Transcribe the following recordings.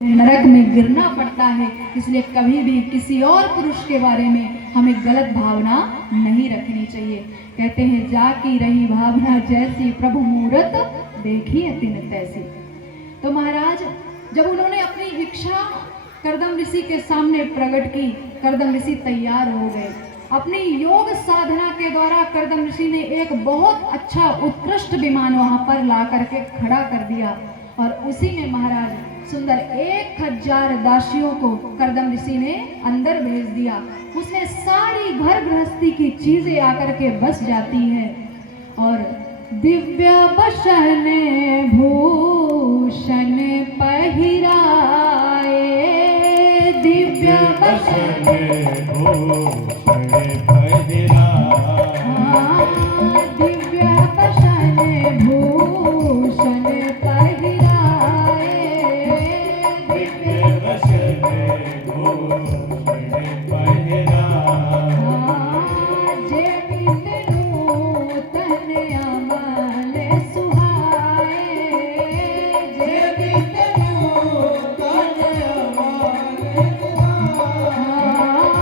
नरक में गिरना पड़ता है। इसलिए कभी भी किसी और पुरुष के बारे में हमें गलत भावना नहीं रखनी चाहिए। कहते हैं जाकी रही भावना जैसी प्रभु मूरत देखी तिन तैसी। तो महाराज जब उन्होंने अपनी इच्छा करदम ऋषि के सामने प्रकट की, करदम ऋषि तैयार हो गए। अपनी योग साधना के द्वारा करदम ऋषि ने एक बहुत अच्छा उत्कृष्ट विमान वहां पर ला करके खड़ा कर दिया और उसी में महाराज सुंदर 1000 दासियों को करदम ऋषि ने अंदर भेज दिया। उसमें सारी घर गृहस्थी की चीजें आकर के बस जाती हैं और दिव्य बसन भूषण पहिराए, दिव्य बसन भूषण पहिराए, दिव्य बसन भूषण पहिराए, दिव्य बसन भूषण पहिराए, जे नित नूतन अमल सुहाए, जे नित नूतन अमल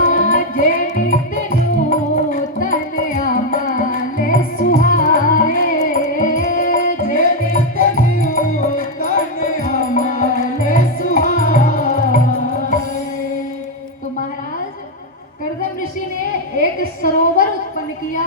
सुहाए, जे नित नूतन अमल सुहाए, जे नित नूतन अमल सुहाए। तो महाराज करदम ऋषि ने एक सरोवर उत्पन्न किया,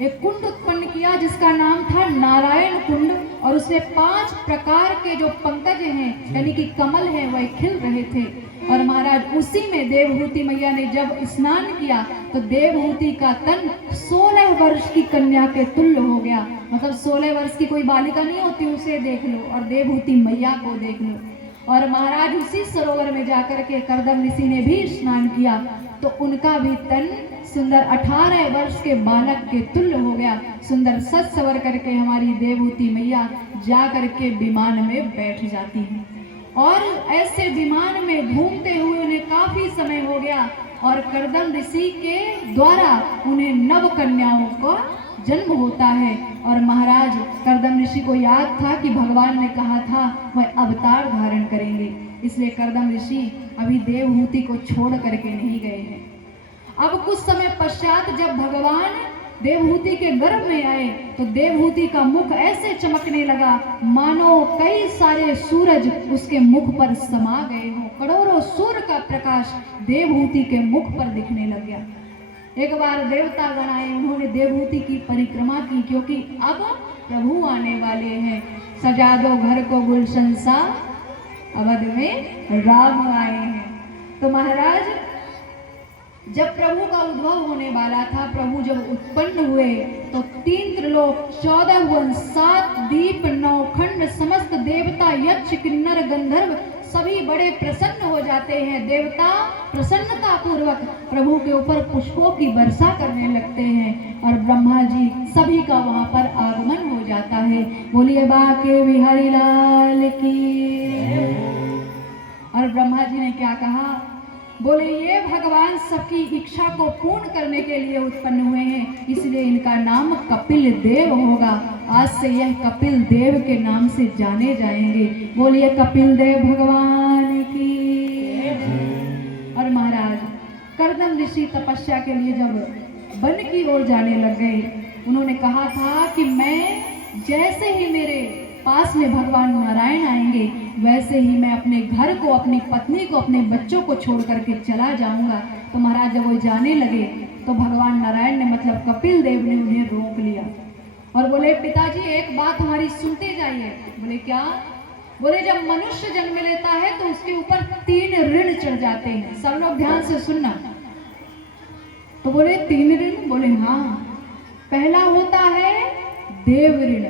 एक कुंड उत्पन्न किया जिसका नाम था नारायण कुंड और उसमें 5 प्रकार के जो पंकज हैं यानी कि कमल हैं वह खिल रहे थे। और महाराज उसी में देवहूति मैया ने जब स्नान किया तो देवहूति का तन 16 वर्ष की कन्या के तुल्य हो गया। मतलब 16 वर्ष की कोई बालिका नहीं होती, उसे देख लो और देवहूति मैया को देख लो। और महाराज उसी सरोवर में जाकर के करदम ऋषि ने भी स्नान किया तो उनका भी तन सुंदर 18 वर्ष के बालक के तुल्य हो गया। सुंदर सज सवर करके हमारी देवहूति मैया जा करके विमान में बैठ जाती है और ऐसे विमान में घूमते हुए उन्हें काफी समय हो गया और करदम ऋषि के द्वारा उन्हें नव कन्याओं का जन्म होता है। और महाराज करदम ऋषि को याद था कि भगवान ने कहा था वह अवतार धारण करेंगे, इसलिए करदम ऋषि अभी देवहूति को छोड़ करके नहीं गए हैं। अब कुछ समय पश्चात जब भगवान देवहूति के गर्भ में आए तो देवहूति का मुख ऐसे चमकने लगा मानो कई सारे सूरज उसके मुख पर समा गए हों। करोड़ों सूर्य का प्रकाश देवहूति के मुख पर दिखने लग गया। एक बार देवता गण आए, उन्होंने देवहूति की परिक्रमा की क्योंकि अब प्रभु आने वाले हैं। सजा दो घर को गुलशन सा, अवध में राम आए हैं। तो महाराज जब प्रभु का उद्भव होने वाला था, प्रभु जब उत्पन्न हुए तो 3 त्रिलोक 14 भुवन 7 दीप 9 खंड समस्त देवता यक्ष किन्नर गंधर्व सभी बड़े प्रसन्न हो जाते हैं। देवता प्रसन्नता पूर्वक प्रभु के ऊपर पुष्पों की वर्षा करने लगते हैं और ब्रह्मा जी सभी का वहां पर आगमन हो जाता है। बोलिए बाके बिहारी लाल की। और ब्रह्मा जी ने क्या कहा? बोले ये भगवान सबकी इच्छा को पूर्ण करने के लिए उत्पन्न हुए हैं, इसलिए इनका नाम कपिल देव होगा। आज से यह कपिल देव के नाम से जाने जाएंगे। बोलिए कपिल देव भगवान की। और महाराज करदम ऋषि तपस्या के लिए जब वन की ओर जाने लग गए, उन्होंने कहा था कि मैं जैसे ही मेरे पास में भगवान नारायण आएंगे वैसे ही मैं अपने घर को, अपनी पत्नी को, अपने बच्चों को छोड़ करके चला जाऊंगा। तो महाराज जब वो जाने लगे तो भगवान नारायण ने मतलब कपिल देव ने उन्हें रोक लिया और बोले पिताजी एक बात हमारी सुनते जाइए। बोले क्या? बोले जब मनुष्य जन्म लेता है तो उसके ऊपर 3 ऋण चढ़ जाते हैं। सब लोग ध्यान से सुनना। तो बोले 3 ऋण? बोले हाँ। पहला होता है देव ऋण,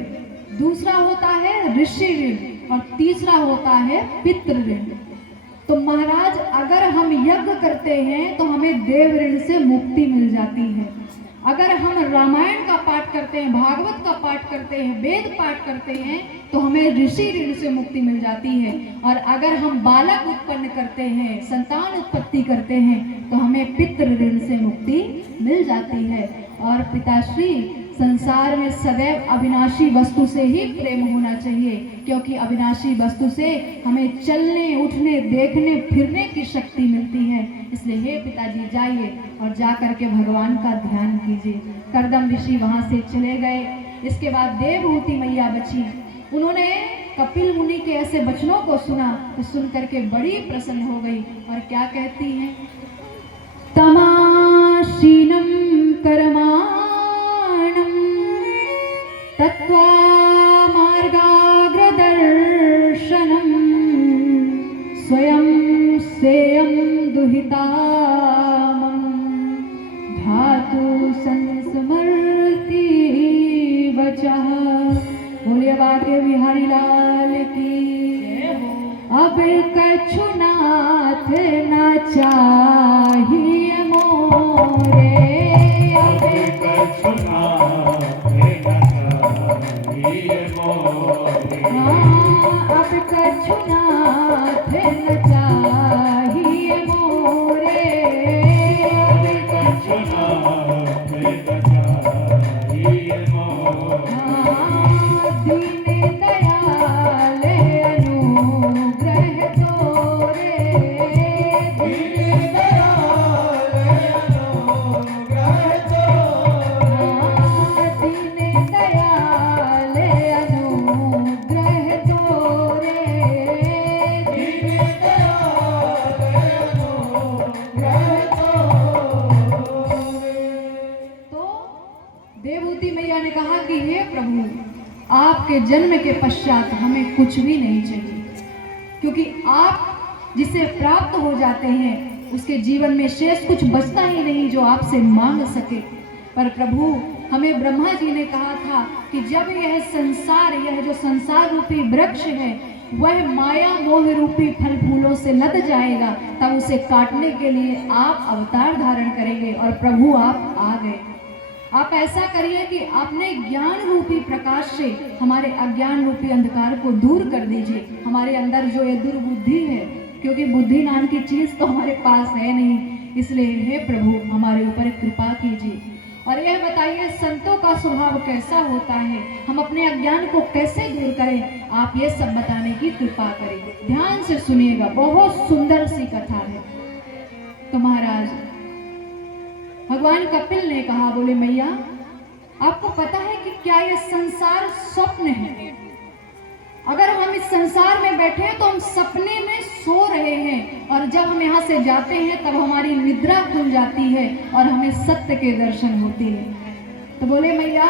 दूसरा होता है ऋषि ऋण और तीसरा होता है पितृ ऋण। तो महाराज अगर हम यज्ञ करते हैं तो हमें देव ऋण से मुक्ति मिल जाती है। अगर हम रामायण का पाठ करते हैं, भागवत का पाठ करते हैं, वेद पाठ करते हैं तो हमें ऋषि ऋण से मुक्ति मिल जाती है। और अगर हम बालक उत्पन्न करते हैं, संतान उत्पत्ति करते हैं तो हमें पितृ ऋण से मुक्ति मिल जाती है। और पिताश्री संसार में सदैव अविनाशी वस्तु से ही प्रेम होना चाहिए, क्योंकि अविनाशी वस्तु से हमें चलने, उठने, देखने, फिरने की शक्ति मिलती है। इसलिए हे पिताजी जाइए और जा करके भगवान का ध्यान कीजिए। करदम ऋषि वहां से चले गए। इसके बाद देवहूति मैया बची। उन्होंने कपिल मुनि के ऐसे वचनों को सुना तो सुन करके बड़ी प्रसन्न हो गई और क्या कहती हैं, तमाशीनं कर्माणं तत्वा मार्गाग्रदर्शनं स्वयं सेयं दुहितामं धातु संस्मृति बचः। बोलिए बाके बिहारी लाल की। अब कछु नाथ न चाहिए मोरे, अब कछु नाथ न चाहिए मोरे, अब कछु नाथ न चाहिए मोरे, अब कछु नाथ न चाहिए मोरे। दीन दयाल अनुग्रह तोरे, दीन दयाल अनुग्रह तोरे, दीन दयाल अनुग्रह तोरे, दीन दयाल अनुग्रह तोरे। तो देवहूति मैया ने कहा कि हे प्रभु, आपके जन्म के पश्चात हमें कुछ भी नहीं चाहिए, क्योंकि आप जिसे प्राप्त हो जाते हैं उसके जीवन में शेष कुछ बचता ही नहीं जो आपसे मांग सके। पर प्रभु, हमें ब्रह्मा जी ने कहा था कि जब यह संसार, यह जो संसार रूपी वृक्ष है वह माया मोह रूपी फल फूलों से लद जाएगा, तब उसे काटने के लिए आप अवतार धारण करेंगे। और प्रभु आप आ गए। आप ऐसा करिए कि अपने ज्ञान रूपी प्रकाश से हमारे अज्ञान रूपी अंधकार को दूर कर दीजिए। हमारे अंदर जो ये दुर्बुद्धि है, क्योंकि बुद्धि नाम की चीज तो हमारे पास है नहीं, इसलिए हे प्रभु हमारे ऊपर कृपा कीजिए। और यह बताइए संतों का स्वभाव कैसा होता है, हम अपने अज्ञान को कैसे दूर करें, आप ये सब बताने की कृपा करें। ध्यान से सुनिएगा, बहुत सुंदर सी कथा है। तो महाराज भगवान कपिल ने कहा, बोले मैया आपको पता है कि क्या यह संसार स्वप्न है? अगर हम इस संसार में बैठे हैं तो हम सपने में सो रहे हैं, और जब हम यहाँ से जाते हैं तब हमारी निद्रा खुल जाती है और हमें सत्य के दर्शन होते हैं। तो बोले मैया,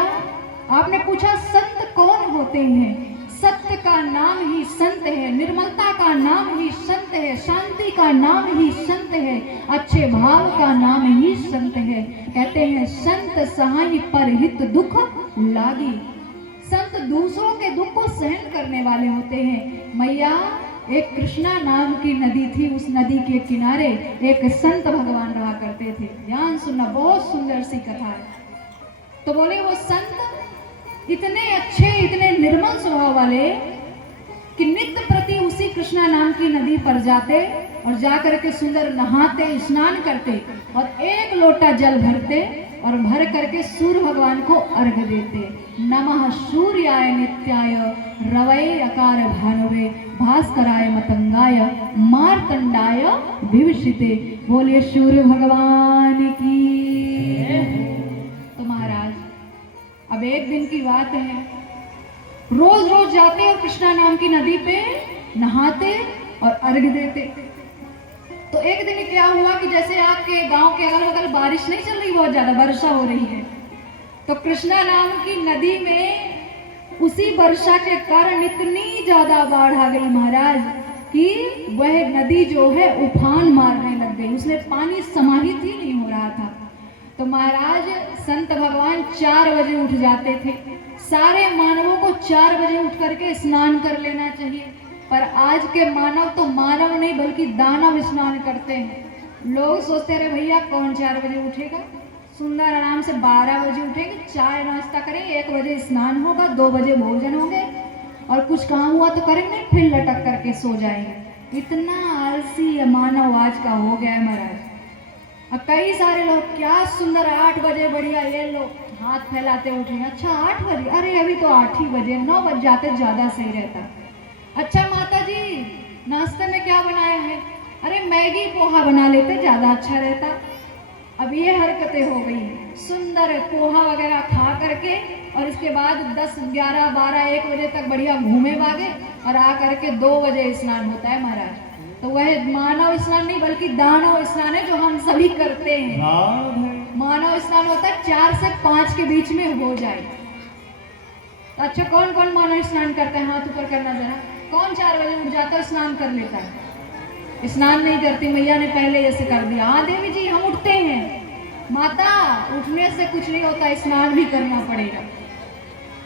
आपने पूछा संत कौन होते हैं? सत्य का नाम ही संत है, निर्मलता का नाम ही संत है, शांति का नाम ही संत है, अच्छे भाव का नाम ही संत है। कहते हैं संत सहाय पर हित दुख लागी। संत दूसरों के दुख को सहन करने वाले होते हैं। मैया, एक कृष्णा नाम की नदी थी, उस नदी के किनारे एक संत भगवान रहा करते थे। ध्यान सुनना, बहुत सुंदर सी कथा है। तो बोले वो संत इतने अच्छे, इतने निर्मल स्वभाव वाले कि नित्य प्रति उसी कृष्णा नाम की नदी पर जाते और जाकर के सुंदर नहाते, स्नान करते और एक लोटा जल भरते और भर करके सूर्य भगवान को अर्घ देते। नमः सूर्याय नित्याय रवये अकार भानुवे भास्कराय मतंगाय मार्तंडाय विभूषिते। बोलिए सूर्य भगवान की। तो महाराज अब एक दिन की बात है, रोज रोज जाते और कृष्णा नाम की नदी पे नहाते और अर्घ देते। तो एक दिन क्या हुआ कि जैसे आपके गांव के अगल बगल बारिश नहीं चल रही, बहुत ज्यादा वर्षा हो रही है, तो कृष्णा नाम की नदी में उसी वर्षा के कारण इतनी ज्यादा बाढ़ आ गई महाराज कि वह नदी जो है उफान मारने लग गई, उसमें पानी समाहित ही नहीं हो रहा था। तो महाराज संत भगवान 4 बजे उठ जाते थे। सारे मानवों को 4 बजे उठ करके स्नान कर लेना चाहिए, पर आज के मानव तो मानव नहीं बल्कि दानव स्नान करते हैं। लोग सोचते रहे भैया कौन 4 बजे उठेगा, सुंदर आराम से 12 बजे उठेंगे, चाय नाश्ता करेंगे, 1 बजे स्नान होगा, 2 बजे भोजन होंगे और कुछ काम हुआ तो करेंगे, फिर लटक करके सो जाएंगे। इतना आलसी मानव आज का हो गया है महाराज। अब कई सारे लोग क्या सुंदर 8 बजे बढ़िया ये लो हाथ फैलाते उठे, अच्छा 8 बजे, अरे अभी तो 8 ही बजे, 9 बज जाते ज़्यादा सही रहता। अच्छा माता जी नाश्ते में क्या बनाया है? अरे मैगी पोहा बना लेते, ज़्यादा अच्छा रहता। अब ये हरकतें हो गई हैं। सुंदर पोहा वगैरह खा करके और इसके बाद 10, 11, 12, 1 बजे तक बढ़िया घूमे भागे और आ करके 2 बजे स्नान होता है महाराज। तो वह मानव स्नान नहीं बल्कि दानव स्नान है जो हम सभी करते हैं। मानव स्नान होता है 4 से 5 के बीच में हो जाए। तो अच्छा कौन कौन मानव स्नान करते हैं? हाथ ऊपर करना जरा। कौन 4 बजे उठ जाता है स्नान कर लेता है? स्नान नहीं करती मैया ने पहले ऐसे कर दिया। हाँ देवी जी हम उठते हैं। माता उठने से कुछ नहीं होता, स्नान भी करना पड़ेगा।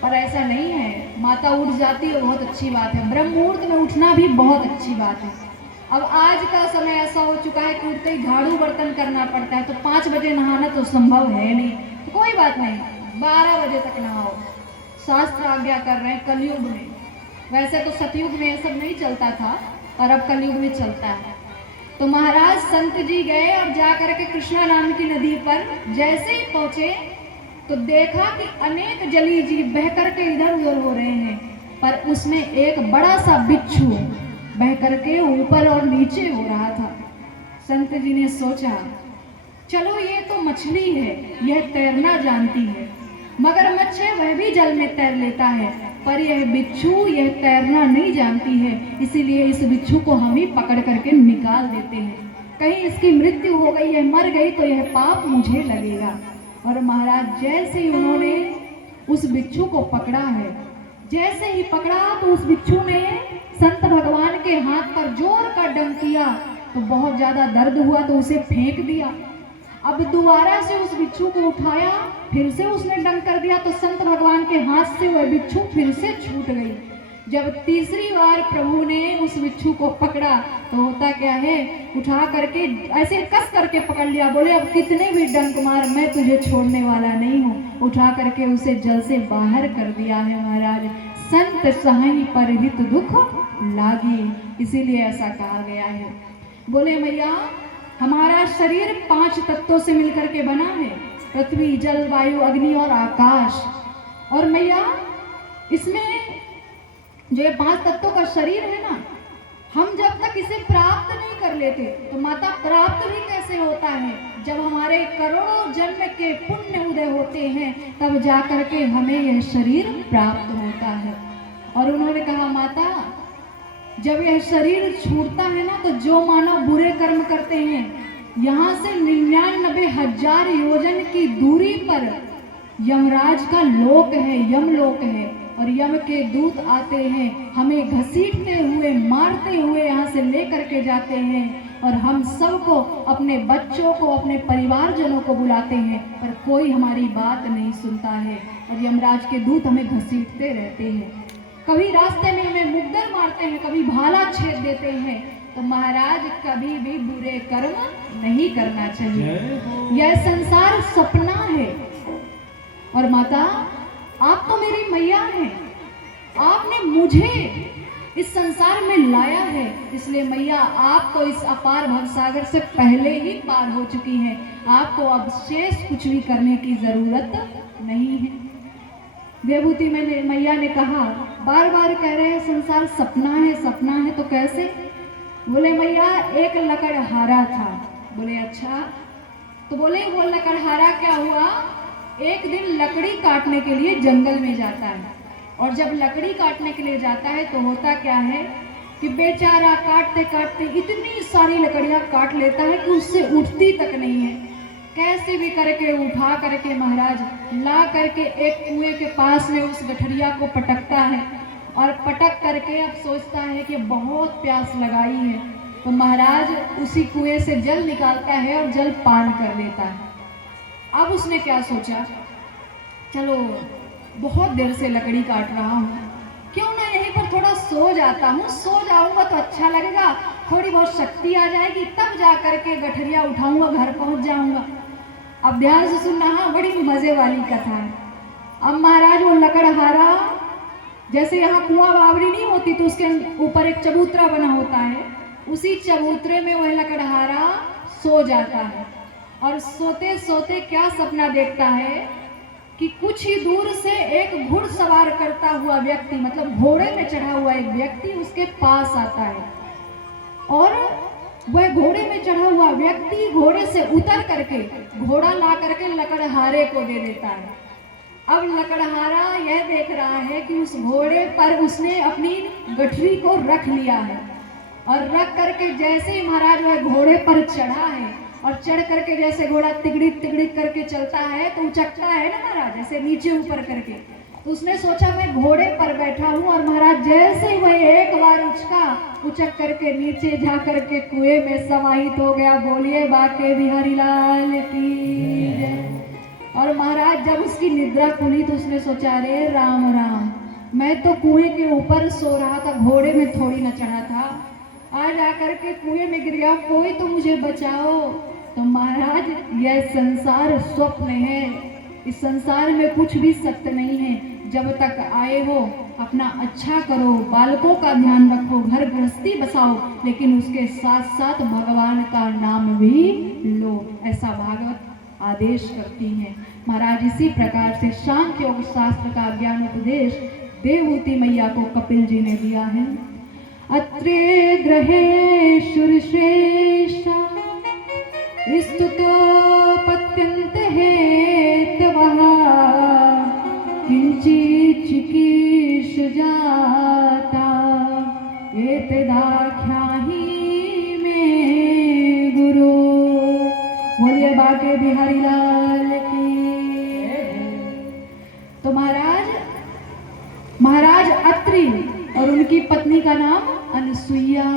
पर ऐसा नहीं है, माता उठ जाती है बहुत अच्छी बात है। ब्रह्म मुहूर्त में उठना भी बहुत अच्छी बात है। अब आज का समय ऐसा हो चुका है कि उठते ही झाड़ू बर्तन करना पड़ता है, तो 5 बजे नहाना तो संभव है नहीं। तो कोई बात नहीं, 12 बजे तक नहाओ, शास्त्र आज्ञा कर रहे हैं कलयुग में। वैसे तो सतयुग में ये सब नहीं चलता था और अब कलयुग में चलता है। तो महाराज संत जी गए और जाकर के कृष्णा नाम की नदी पर जैसे ही पहुंचे तो देखा कि अनेक जलीय जीव बह करके इधर उधर हो रहे हैं, पर उसमें एक बड़ा सा बिच्छू बह करके ऊपर और नीचे हो रहा था। संत जी ने सोचा चलो ये तो मछली है, यह तैरना जानती है, मगरमच्छ है वह भी जल में तैर लेता है, पर यह बिच्छू यह तैरना नहीं जानती है, इसीलिए इस बिच्छू को हम ही पकड़ करके निकाल देते हैं। कहीं इसकी मृत्यु हो गई है, मर गई तो यह पाप मुझे लगेगा। और महाराज जैसे ही उन्होंने उस बिच्छू को पकड़ा है, जैसे ही पकड़ा तो उस बिच्छू ने संत भगवान के हाथ पर जोर का डंक किया तो बहुत ज्यादा दर्द हुआ तो उसे फेंक दिया। अब दोबारा से उस बिच्छू को उठाया, फिर से उसने डंक कर दिया तो संत भगवान के हाथ से वह बिच्छू फिर से छूट गई। जब तीसरी बार प्रभु ने उस बिच्छू को पकड़ा तो होता क्या है, उठा करके ऐसे कस करके पकड़ लिया, बोले अब कितने भी डंक मार मैं तुझे छोड़ने वाला नहीं हूँ। उठा करके उसे जल से बाहर कर दिया है महाराज। संत सहाई परहित दुख लागी, इसीलिए ऐसा कहा गया है। बोले मैया हमारा शरीर 5 तत्वों से मिलकर के बना है, पृथ्वी जल वायु अग्नि और आकाश। और मैया इसमें जो ये 5 तत्वों का शरीर है ना, हम जब तक इसे प्राप्त नहीं कर लेते तो माता प्राप्त भी कैसे होता है? जब हमारे करोड़ों जन्म के पुण्य उदय होते हैं तब जाकर के हमें यह शरीर प्राप्त होता है। और उन्होंने कहा माता जब यह शरीर छूटता है ना तो जो मानव बुरे कर्म करते हैं, यहाँ से 99,000 योजन की दूरी पर यमराज का लोक है, यमलोक है, और यम के दूत आते हैं, हमें घसीटते हुए मारते हुए यहाँ से लेकर के जाते हैं, और हम सबको अपने बच्चों को अपने परिवारजनों को बुलाते हैं, पर कोई हमारी बात नहीं सुनता है और यमराज के दूत हमें घसीटते रहते हैं। कभी रास्ते में हमें मुग्दर मारते हैं, कभी भाला छेद देते हैं। तो महाराज कभी भी बुरे कर्म नहीं करना चाहिए, यह संसार सपना है। और माता आप तो मेरी मैया हैं, आपने मुझे इस संसार में लाया है, इसलिए मैया आप तो इस अपार भवसागर से पहले ही पार हो चुकी हैं, आपको अब शेष कुछ भी करने की जरूरत नहीं है। विभूति में मैया ने कहा, बार बार कह रहे हैं संसार सपना है सपना है, तो कैसे? बोले मैया एक लकड़हारा था। बोले अच्छा, तो बोले वो लकड़हारा क्या हुआ, एक दिन लकड़ी काटने के लिए जंगल में जाता है, और जब लकड़ी काटने के लिए जाता है तो होता क्या है कि बेचारा काटते काटते इतनी सारी लकड़ियां काट लेता है कि उससे उठती तक नहीं है। कैसे भी करके उठा करके महाराज ला करके एक कुएं के पास में उस गठरिया को पटकता है, और पटक करके अब सोचता है कि बहुत प्यास लगाई है, तो महाराज उसी कुएं से जल निकालता है और जल पान कर लेता है। अब उसने क्या सोचा, चलो बहुत देर से लकड़ी काट रहा हूँ, क्यों ना यहीं पर थोड़ा सो जाता हूँ, सो जाऊंगा तो अच्छा लगेगा, थोड़ी बहुत शक्ति आ जाएगी, तब जा करके गठरिया उठाऊंगा, घर पहुंच जाऊंगा। अब ध्यान से सुनना, हाँ बड़ी मजे वाली कथा है। अब महाराज वो लकड़हारा, जैसे यहाँ कुआं बावड़ी नहीं होती तो उसके ऊपर एक चबूतरा बना होता है, उसी चबूतरे में वह लकड़हारा सो जाता है, और सोते सोते क्या सपना देखता है कि कुछ ही दूर से एक घुड़सवार करता हुआ व्यक्ति, मतलब घोड़े में चढ़ा हुआ एक व्यक्ति उसके पास आता है और वह घोड़े में चढ़ा हुआ व्यक्ति घोड़े से उतर करके घोड़ा ला करके लकड़हारे को दे देता है। अब लकड़हारा यह देख रहा है कि उस घोड़े पर उसने अपनी गठरी को रख लिया है और रख करके जैसे ही महाराज वह घोड़े पर चढ़ा है और चढ़ करके जैसे घोड़ा तिगड़िक तिगड़िक करके चलता है तो उचकता है ना महाराज, जैसे नीचे ऊपर करके, तो उसने सोचा मैं घोड़े पर बैठा हूँ और महाराज जैसे ही वह एक बार उचक करके नीचे जा करके कुएं में समाहित हो गया। बोलिए बाके बिहारी लाल की जय। और महाराज जब उसकी निद्रा खुली तो उसने सोचा अरे राम राम, मैं तो कुएं के ऊपर सो रहा था, घोड़े में थोड़ी न चढ़ा था, आज आकर के कुएं में गिर गया, कोई तो मुझे बचाओ। तो महाराज यह संसार स्वप्न है, इस संसार में कुछ भी सत्य नहीं है। जब तक आए हो अपना अच्छा करो, बालकों का ध्यान रखो, घर गृहस्थी बसाओ, लेकिन उसके साथ साथ भगवान का नाम भी लो, ऐसा भागवत आदेश करती है। महाराज इसी प्रकार से सांख्य योग शास्त्र का ज्ञान उपदेश देवहूति मैया को कपिल जी ने दिया है। अत्रे ग्रहे शुरश्रेष्ठा स्तुतो पत्यन्त हेतवः किंचित् चिकीर्ष जाता एतदाख्याहि मे गुरु। बोलिए बाके बिहारी लाल की। तो महाराज अत्रि और उनकी पत्नी का नाम अनसुईया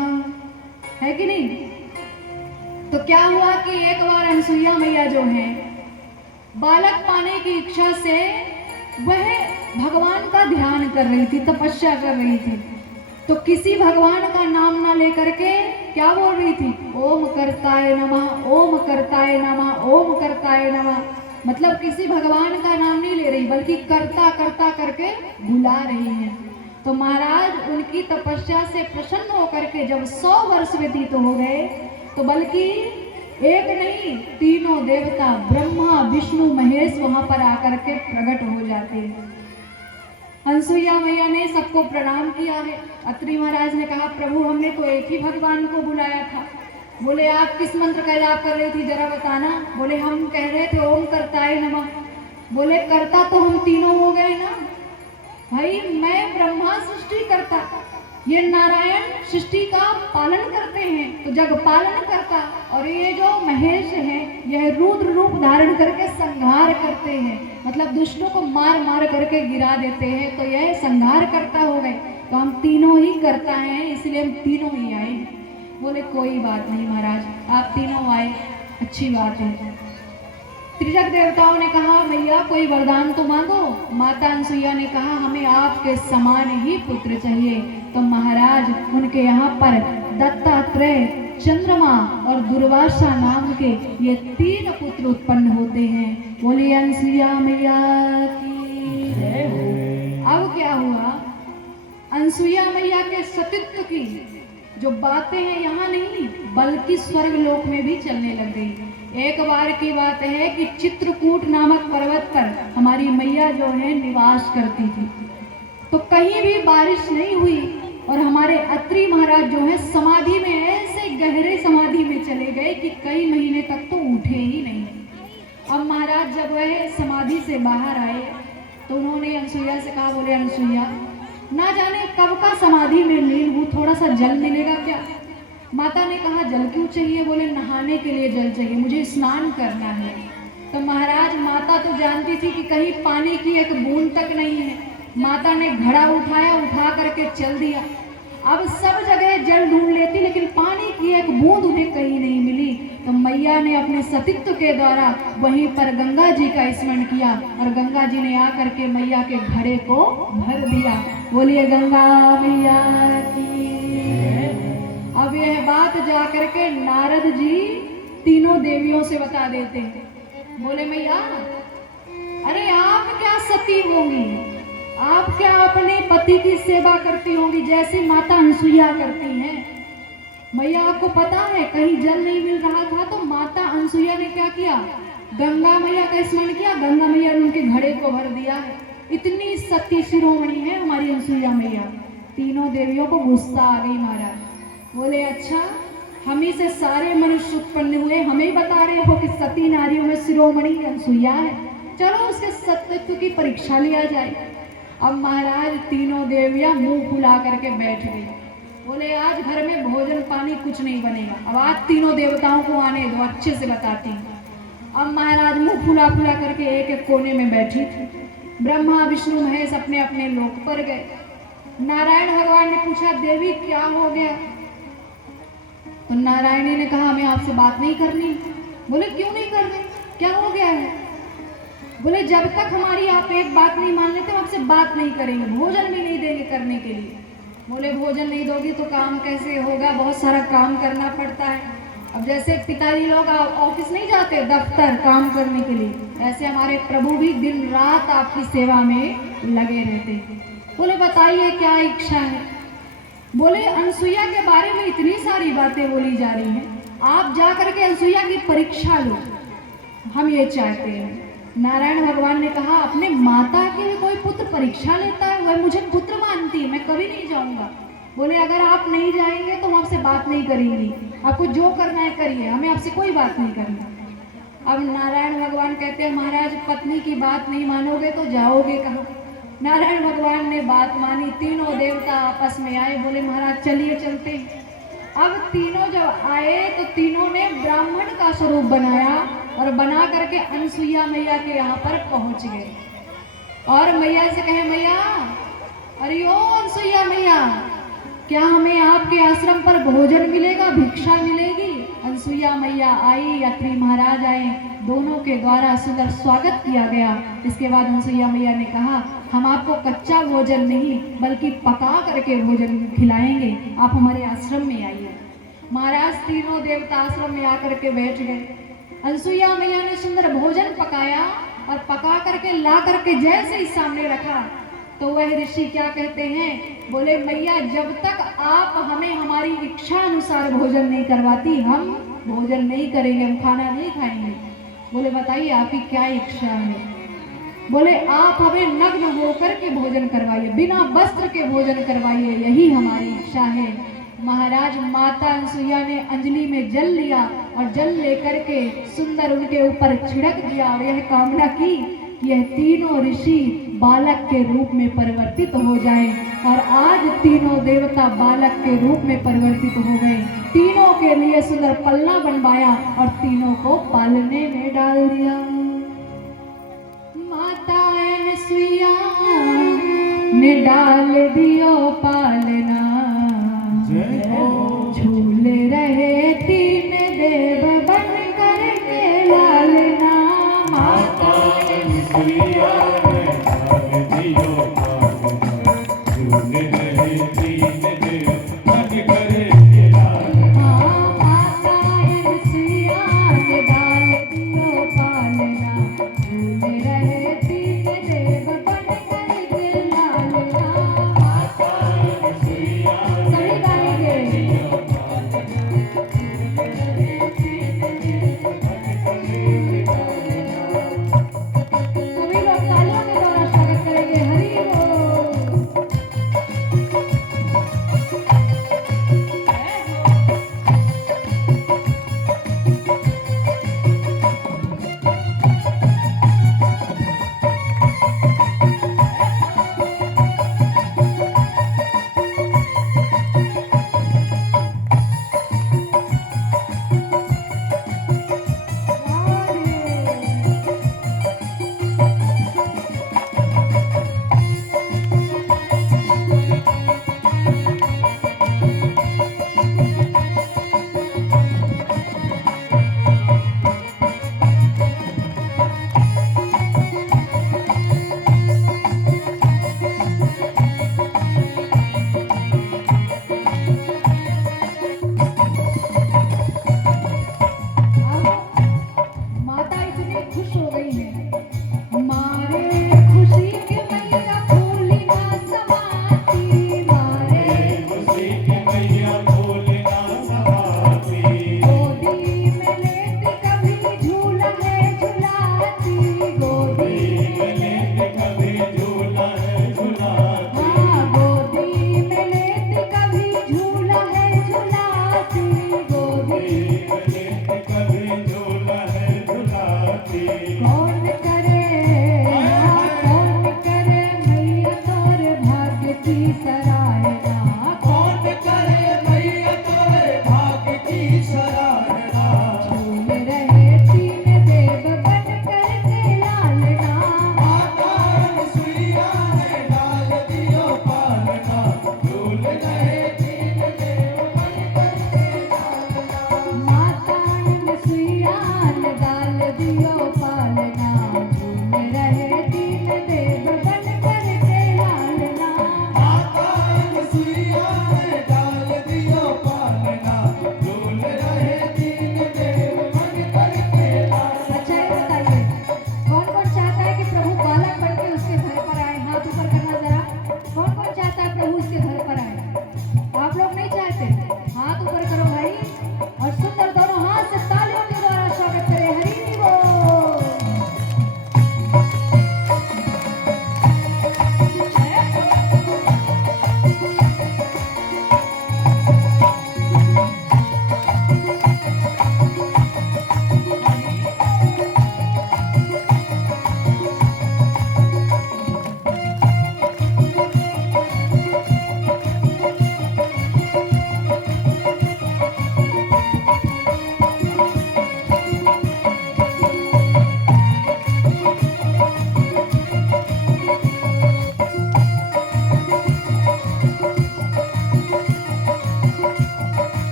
है कि नहीं। तो क्या हुआ कि एक बार अनसुईया मैया जो है बालक पाने की इच्छा से वह भगवान का ध्यान कर रही थी, तपस्या कर रही थी। तो किसी भगवान का नाम ना लेकर के क्या बोल रही थी, ओम कर्ताय नमः, ओम कर्ताय नमः, ओम कर्ताय नमः। मतलब किसी भगवान का नाम नहीं ले रही बल्कि करता करता करके बुला रही है। तो महाराज उनकी तपस्या से प्रसन्न होकर के जब 100 वर्ष व्यतीत हो गए तो बल्कि एक नहीं तीनों देवता ब्रह्मा विष्णु महेश वहां पर आकर के प्रकट हो जाते हैं। अनसुईया मैया ने सबको प्रणाम किया है। अत्रि महाराज ने कहा प्रभु हमने तो एक ही भगवान को बुलाया था। बोले आप किस मंत्र का जाप कर रही थी जरा बताना। बोले हम कह रहे थे ओम कर्ताय नमः। बोले करता तो हम तीनों हो गए ना भाई, मैं ब्रह्मा सृष्टि करता, ये नारायण सृष्टि का पालन करते हैं तो जग पालन करता, और ये जो महेश है यह रुद्र रूप धारण करके संहार करते हैं, मतलब दुष्टों को मार मार करके गिरा देते हैं, तो यह संहार करता हो गए। तो हम तीनों ही करता हैं इसलिए हम तीनों ही आए हैं। बोले कोई बात नहीं महाराज, आप तीनों आए अच्छी बात है। त्रिजग देवताओं ने कहा मैया कोई वरदान तो मांगो। माता अनसुईया ने कहा हमें आपके समान ही पुत्र चाहिए। तो महाराज उनके यहाँ पर दत्तात्रेय, चंद्रमा और दुर्वासा नाम के ये 3 पुत्र उत्पन्न होते हैं। बोलिए अनसुईया मैया की जय हो। अब क्या हुआ, अनसुईया मैया के सतीत्व की जो बातें हैं यहाँ नहीं बल्कि स्वर्ग लोक में भी चलने लग गई। एक बार की बात है कि चित्रकूट नामक पर्वत पर हमारी मैया जो है निवास करती थी। तो कहीं भी बारिश नहीं हुई और हमारे अत्रि महाराज जो है समाधि में, ऐसे गहरे समाधि में चले गए कि कई महीने तक तो उठे ही नहीं। अब महाराज जब वह समाधि से बाहर आए तो उन्होंने अनसुईया से कहा, बोले अनसुईया ना जाने कब का समाधि में लीन हूँ, थोड़ा सा जल मिलेगा क्या। माता ने कहा जल क्यों चाहिए। बोले नहाने के लिए जल चाहिए, मुझे स्नान करना है। तो महाराज माता तो जानती थी कि कहीं पानी की एक बूंद तक नहीं है। माता ने घड़ा उठाया, उठा करके चल दिया। अब सब जगह जल ढूंढ लेती लेकिन पानी की एक बूंद उन्हें कहीं नहीं मिली। तो मैया ने अपने सतीत्व के द्वारा वहीं पर गंगा जी का स्मरण किया और गंगा जी ने आकर के मैया के घड़े को भर दिया। बोलिए गंगा मैया की। अब यह बात जाकर के नारद जी तीनों देवियों से बता देते हैं। बोले मैया अरे आप क्या सती होंगी, आप क्या अपने पति की सेवा करती होंगी जैसी माता अनसुईया करती हैं। मैया आपको पता है कहीं जल नहीं मिल रहा था तो माता अनसुईया ने क्या किया, गंगा मैया का स्मरण किया, गंगा मैया ने उनके घड़े को भर दिया है। इतनी सती शिरोमणि है हमारी अनसुईया मैया। तीनों देवियों को गुस्सा आ गई महाराज। बोले अच्छा, हम ही से सारे मनुष्य उत्पन्न हुए, हमें ही बता रहे हो कि सती नारियों में शिरोमणि अनसुईया है, चलो उसके सत्यत्व की परीक्षा लिया जाए। अब महाराज तीनों देवियां मुंह फुला करके बैठ गई। बोले आज घर में भोजन पानी कुछ नहीं बनेगा, अब आज तीनों देवताओं को आने दो, अच्छे से बताती हूँ। अब महाराज मुंह फुला फुला करके एक एक कोने में बैठी थी। ब्रह्मा विष्णु महेश अपने अपने लोक पर गए। नारायण भगवान ने पूछा देवी क्या हो गया? तो नारायणी ने कहा हमें आपसे बात नहीं करनी। बोले क्यों नहीं करनी, क्या हो गया है? बोले जब तक हमारी आप एक बात नहीं मान लेते हम आपसे बात नहीं करेंगे, भोजन भी नहीं देंगे करने के लिए। बोले भोजन नहीं दोगी तो काम कैसे होगा, बहुत सारा काम करना पड़ता है। अब जैसे पिताजी लोग ऑफिस नहीं जाते, दफ्तर काम करने के लिए, ऐसे हमारे प्रभु भी दिन रात आपकी सेवा में लगे रहते। बोले बताइए क्या इच्छा है? बोले अनसुईया के बारे में इतनी सारी बातें बोली जा रही हैं, आप जा करके अनसुईया की परीक्षा लो, हम ये चाहते हैं। नारायण भगवान ने कहा अपने माता के लिए कोई पुत्र परीक्षा लेता है, वह मुझे पुत्र मानती है, मैं कभी नहीं जाऊंगा। बोले अगर आप नहीं जाएंगे तो हम आपसे बात नहीं करेंगी, आपको जो करना है करिए, हमें आपसे कोई बात नहीं करनी। अब नारायण भगवान कहते हैं महाराज पत्नी की बात नहीं मानोगे तो जाओगे कहाँ? नारायण भगवान ने बात मानी, तीनों देवता आपस में आए, बोले महाराज चलिए चलते। अब तीनों जब आए तो तीनों ने ब्राह्मण का स्वरूप बनाया और बना करके अनसुईया मैया के यहाँ पर पहुंच गए और मैया से कहे मैया, अरे ओ अनसुईया मैया, क्या हमें आपके आश्रम पर भोजन मिलेगा, भिक्षा मिलेगी? अनसुईया मैया आई, अत्रि महाराज आए, दोनों के द्वारा सुंदर स्वागत किया गया। इसके बाद अनसुईया मैया ने कहा हम आपको कच्चा भोजन नहीं बल्कि पका करके भोजन खिलाएंगे, आप हमारे आश्रम में आइए। महाराज तीनों देवता आश्रम में आकर के बैठ गए। अनसुईया मैया ने सुंदर भोजन पकाया और पका करके ला करके जैसे ही सामने रखा तो वह ऋषि क्या कहते हैं, बोले मैया जब तक आप हमें हमारी इच्छा अनुसार भोजन नहीं करवाती हम भोजन नहीं करेंगे, हम खाना नहीं खाएंगे। बोले बताइए आपकी क्या इच्छा है? बोले आप हमें नग्न होकर के भोजन करवाइए, बिना वस्त्र के भोजन करवाइए, यही हमारी इच्छा है। महाराज माता अनसुईया ने अंजलि में जल लिया और जल लेकर के सुंदर उनके ऊपर छिड़क दिया और यह कामना की कि यह तीनों ऋषि बालक के रूप में परिवर्तित हो जाएं। और आज तीनों देवता बालक के रूप में परिवर्तित हो गए। तीनों के लिए सुंदर पलना बनवाया और तीनों को पालने में डाल दिया। माता अनसुईया ने डाल दियो पालना, झूले रहे तीन देव बन करके लालना। माता अनसुईया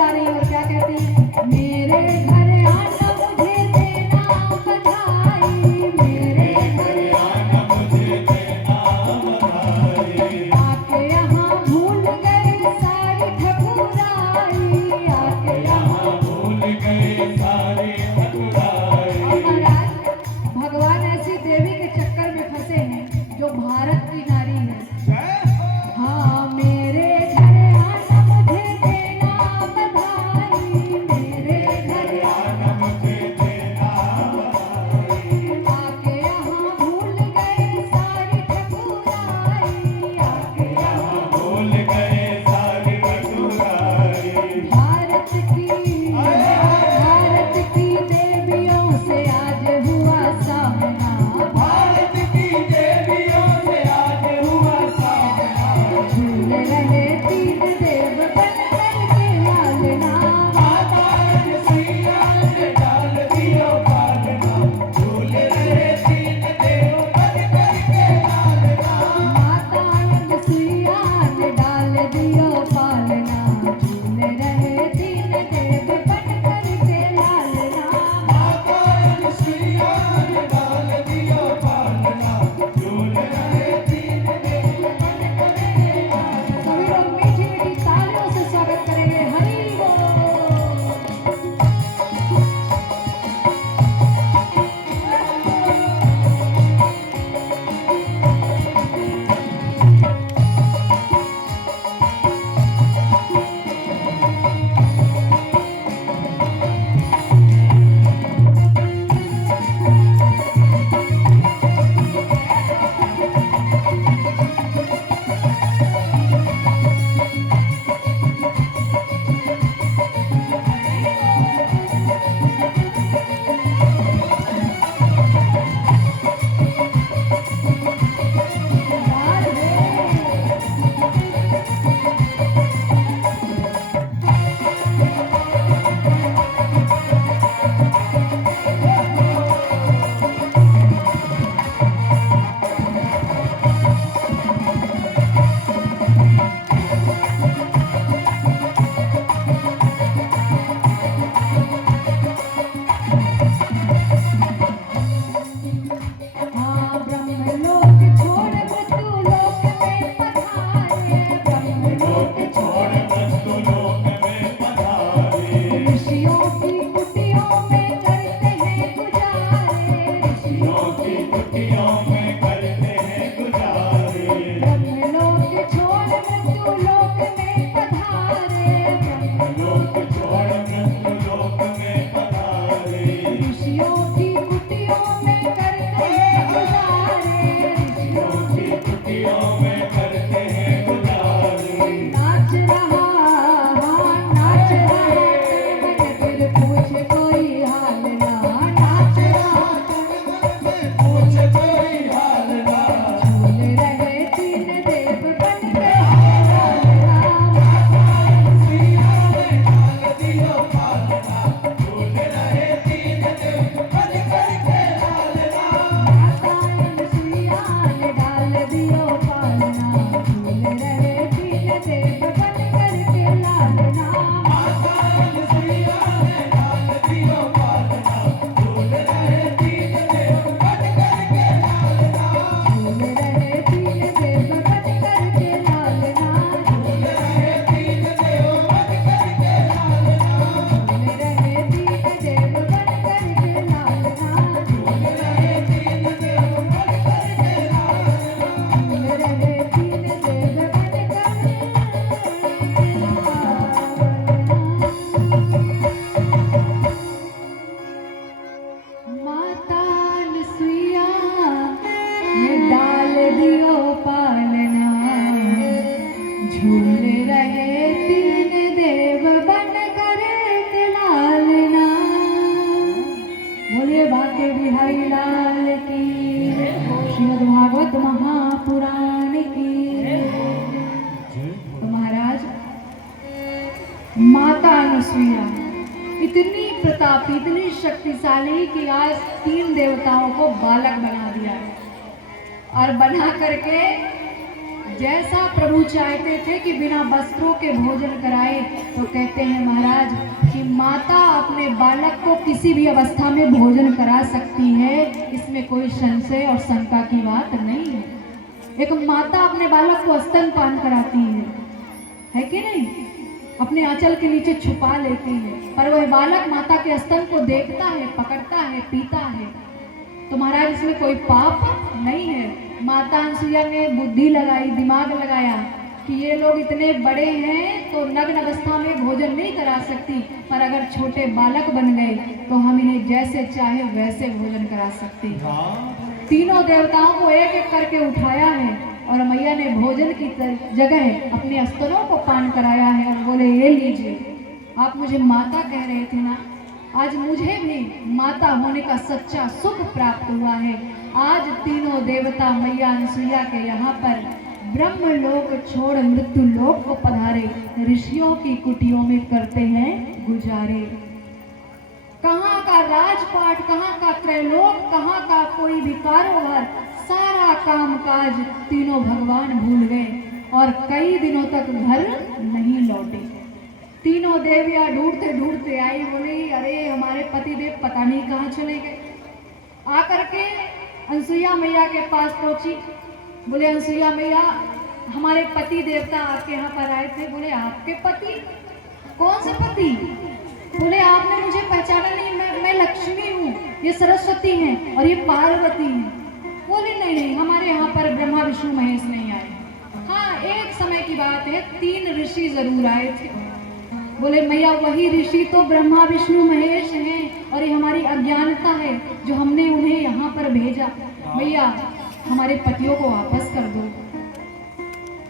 जा रही है और क्या कहती है, मेरे घर आना मुझे देना बधाई, मेरे घर आना मुझे देना बधाई। आके यहाँ भूल गए सारी ठकुराई, आके यहाँ भूल गए सारी ठकुराई। महाराज भगवान ऐसी देवी के चक्कर में फंसे हैं जो भारत की नारी है। हाँ, मेरे घर आना मुझे देना बधाई, मेरे घर आना मुझे देना बधाई। आके यहाँ भूल गए सारी ठकुराई, आके यहाँ भूल गए सारी ठकुराई। भारत की देवियों से आज हुआ सामना, भारत की देवियों से आज हुआ सामना। झूल रहे तीन देव बन करके लालना, माता रजसिया ने डाल दियो पालना। झूल रहे तीन देव बन करके लालना। माता अनसुईया ने डाल दियो पालना, झूल रहे तीन देव बन करके लालना। माता रजसिया ने डाल दियो पालना। झूल रहे तीन देव बन करके लालना। सभी लोग मीठी मीठी तालियों से स्वागत करेंगे। हरि बोल। हाँ, ब्रह्मलोक छोड़ मृत्युलोक में पधारे, ब्रह्मलोक छोड़ मृत्युलोक में पधारे। ऋषियों की कुटियों में करते हैं गुजारे, ऋषियों की कुटियों में करते हैं गुजारे। ब्रह्मलोक छोड़ मृत्युलोक में पधारे, लोक छोड़ मृत्युलोक में पधारे। ऋषियों की कुटियों में करते हैं गुजारे, ऋषियों की कुटियों में करते हैं गुजारे। नाच रहा, हाँ नाच रहा तन दिल पूछे कोई हाल ना, नाच रहा पूछ कोई हाल ना। झूल रहे तीन देव बन के लालना, सिया ने डाल दियो पालना। झूल रहे तीन देव बन करके लालना। माता अनसुईया ने डाल दियो पालना, झूल रहे तीन देव बन करके लालना, माता रजसिया ने डाल दियो पालना। झूल रहे तीन देव बन करके लालना। झूल रहे तीन देव बन करके लालना, झूल रहे तीन देव बन करके लालना। झूल रहे तीन देव बन करके लालना, झूल रहे तीन देव बन करके लालना। झूल रहे तीन देव बन करके। माता अनसुईया ने डाल दियो पालना, झूल रहे तीन देव बन करके लालना। बोलिए बाके बिहारी लाल की, श्रीमद् भागवत महापुराण की। तो महाराज माता अनसुईया इतनी प्रतापी, इतनी शक्तिशाली कि आज तीन देवताओं को बालक बना दिया है और बना करके जैसा प्रभु चाहते थे कि बिना वस्त्रों के भोजन कराए, तो कहते हैं महाराज कि माता अपने बालक को किसी भी अवस्था में भोजन करा सकती है, इसमें कोई संशय और शंका की बात नहीं है। एक माता अपने बालक को स्तनपान कराती है कि नहीं, अपने आंचल के नीचे छुपा लेती है, पर वह बालक माता के स्तन को देखता है, पकड़ता है, पीता है, तो महाराज इसमें कोई पाप नहीं है। माता अनसुईया ने बुद्धि लगाई, दिमाग लगाया कि ये लोग इतने बड़े हैं तो नग्न अवस्था में भोजन नहीं करा सकती, पर अगर छोटे बालक बन गए तो हम इन्हें जैसे चाहे वैसे भोजन करा सकते हैं। तीनों देवताओं को एक एक करके उठाया है और मैया ने भोजन की जगह अपने स्तनों को पान कराया है और बोले ये लीजिए। आप मुझे माता कह रहे थे ना, आज मुझे भी माता होने का सच्चा सुख प्राप्त हुआ है। आज तीनों देवता मैया अनसुईया के यहाँ पर ब्रह्म लोक छोड़ मृत्यु लोक को पधारे, ऋषियों की कुटियों में करते हैं गुजारे। कहाँ का राजपाट, कहाँ का त्रैलोक, कहाँ का कोई भी कारोबार, सारा काम काज तीनों भगवान भूल गए और कई दिनों तक घर नहीं लौटे। तीनों देवियां ढूंढते ढूंढते आई, बोली अरे हमारे पतिदेव पता नहीं कहाँ चले गए। आकर के अनसुईया मैया के पास पहुंची, बोले अनसुईया मैया हमारे पति देवता आपके यहाँ पर आए थे। बोले आपके पति? कौन से पति? बोले आपने मुझे पहचाना नहीं, मैं लक्ष्मी हूँ, ये सरस्वती हैं और ये पार्वती हैं। बोले नहीं नहीं, हमारे यहाँ पर ब्रह्मा विष्णु महेश नहीं आए। हाँ एक समय की बात है, 3 ऋषि जरूर आए थे। बोले मैया वही ऋषि तो ब्रह्मा विष्णु महेश हैं और ये हमारी अज्ञानता है जो हमने उन्हें यहाँ पर भेजा। मैया हमारे पतियों को वापस कर दो।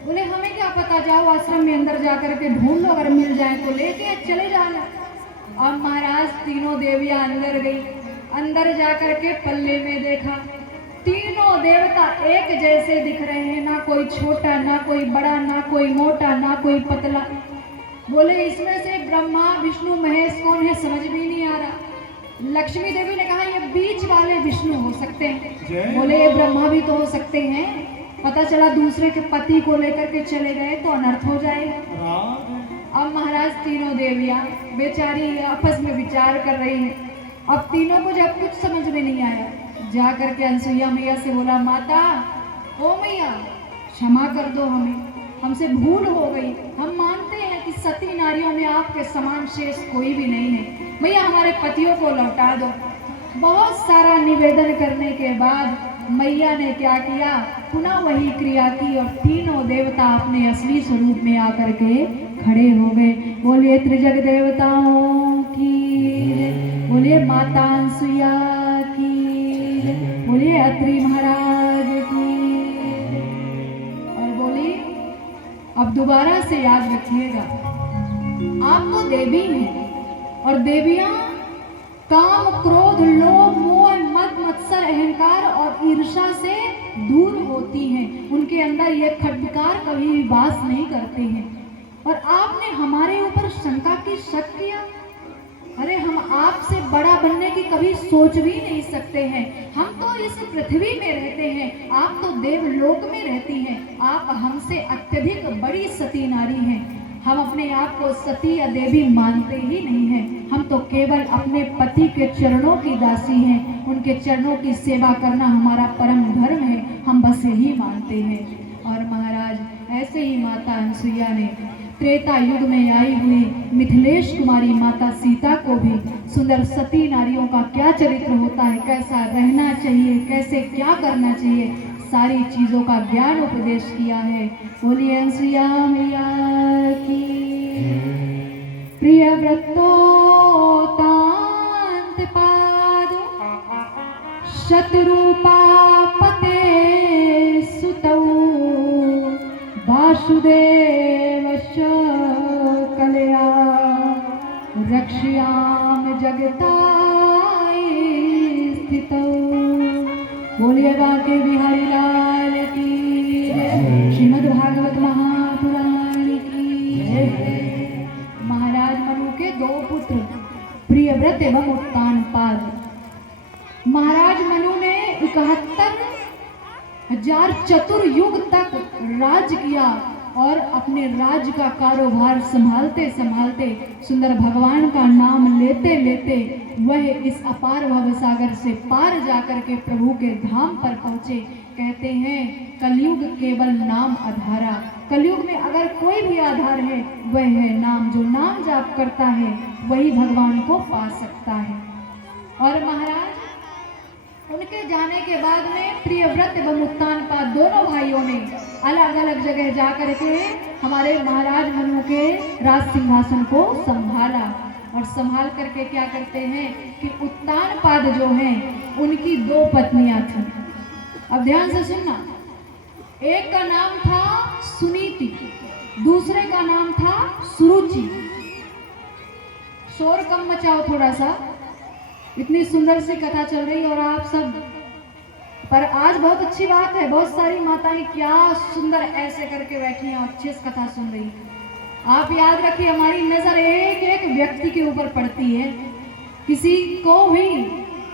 बोले हमें क्या पता, जाओ आश्रम में अंदर जाकर के ढूंढ लो, अगर मिल जाए तो लेके चले जाना। अब महाराज तीनों देवियां अंदर गई, अंदर जाकर के पल्ले में देखा, तीनों देवता एक जैसे दिख रहे हैं, ना कोई छोटा ना कोई बड़ा, ना कोई मोटा ना कोई पतला। बोले इसमें से ब्रह्मा विष्णु महेश कौन है समझ भी नहीं आ रहा। लक्ष्मी देवी ने कहा ये बीच वाले विष्णु हो सकते हैं। बोले ये ब्रह्मा भी तो हो सकते हैं, पता चला दूसरे के पति को लेकर के चले गए तो अनर्थ हो जाएगा। अब महाराज तीनों देवियां बेचारी आपस में विचार कर रही हैं। अब तीनों को जब कुछ समझ में नहीं आया, जा करके अनसुईया मैया से बोला माता ओ मैया क्षमा कर दो, हमें हमसे भूल हो गई। हम मानते हैं कि सती नारियों में आपके समान शेष कोई भी नहीं है, मैया हमारे पतियों को लौटा दो। बहुत सारा निवेदन करने के बाद मैया ने क्या किया, पुनः वही क्रिया की और तीनों देवता अपने असली स्वरूप में आकर के खड़े हो गए। बोलिए त्रिजग देवताओं की, बोलिए माता अनसुईया की, बोलिए अत्रि महाराज की। और बोली अब दोबारा से याद रखिएगा, आप तो देवी हैं और देवियां काम क्रोध लोभ मोह मद मत्सर अहंकार और ईर्ष्या से दूर होती हैं, उनके अंदर ये खटकार कभी भी वास नहीं करते हैं। और आपने हमारे ऊपर शंका की शक किया, अरे हम आपसे बड़ा बनने की कभी सोच भी नहीं सकते हैं। हम तो इस पृथ्वी में रहते हैं, आप तो देवलोक में रहती हैं, आप हमसे अत्यधिक बड़ी सती नारी हैं। हम अपने आप को सती या देवी मानते ही नहीं हैं, हम तो केवल अपने पति के चरणों की दासी हैं, उनके चरणों की सेवा करना हमारा परम धर्म है, हम बस यही मानते हैं। और महाराज ऐसे ही माता अनसुईया ने त्रेता युग में आई हुई मिथिलेश कुमारी माता सीता को भी सुंदर सती नारियों का क्या चरित्र होता है, कैसा रहना चाहिए, कैसे क्या करना चाहिए, सारी चीजों का ज्ञान उपदेश किया है। बोलिए अनसुईया मैया की। प्रिय व्रतोतांत पाद शतरूपा पते सुतौ वासुदेवश्च कलया रक्ष्याम जगताय स्थितौ। बोलिए बांके बिहारी लाल की जय, श्रीमद् भागवत महापुराण की जय। महाराज मनु के 2 पुत्र प्रियव्रत एवं उत्तानपाद। महाराज मनु ने 71 1000 चतुर्युग तक राज किया और अपने राज्य का कारोबार संभालते संभालते सुंदर भगवान का नाम लेते लेते वह इस अपार भव सागर से पार जाकर के प्रभु के धाम पर पहुंचे। कहते हैं कलयुग केवल नाम आधारा, कलयुग में अगर कोई भी आधार है वह है नाम। जो नाम जाप करता है वही भगवान को पा सकता है। और महाराज उनके जाने के बाद में प्रियव्रत एवं उत्तानपाद दोनों भाइयों ने अलग अलग जगह जाकर के हमारे महाराज मनु के राज सिंहासन को संभाला। और संभाल करके क्या करते हैं कि उत्तानपाद जो हैं उनकी 2 पत्नियां थीं। अब ध्यान से सुनना, एक का नाम था सुनीति, दूसरे का नाम था सुरुचि। शोर कम मचाओ थोड़ा सा, इतनी सुंदर सी कथा चल रही और आप सब पर आज बहुत अच्छी बात है, बहुत सारी माताएं क्या सुंदर ऐसे करके बैठी हैं, अच्छे से कथा सुन रही हैं। आप याद रखिए हमारी नजर एक एक व्यक्ति के ऊपर पड़ती है, किसी को भी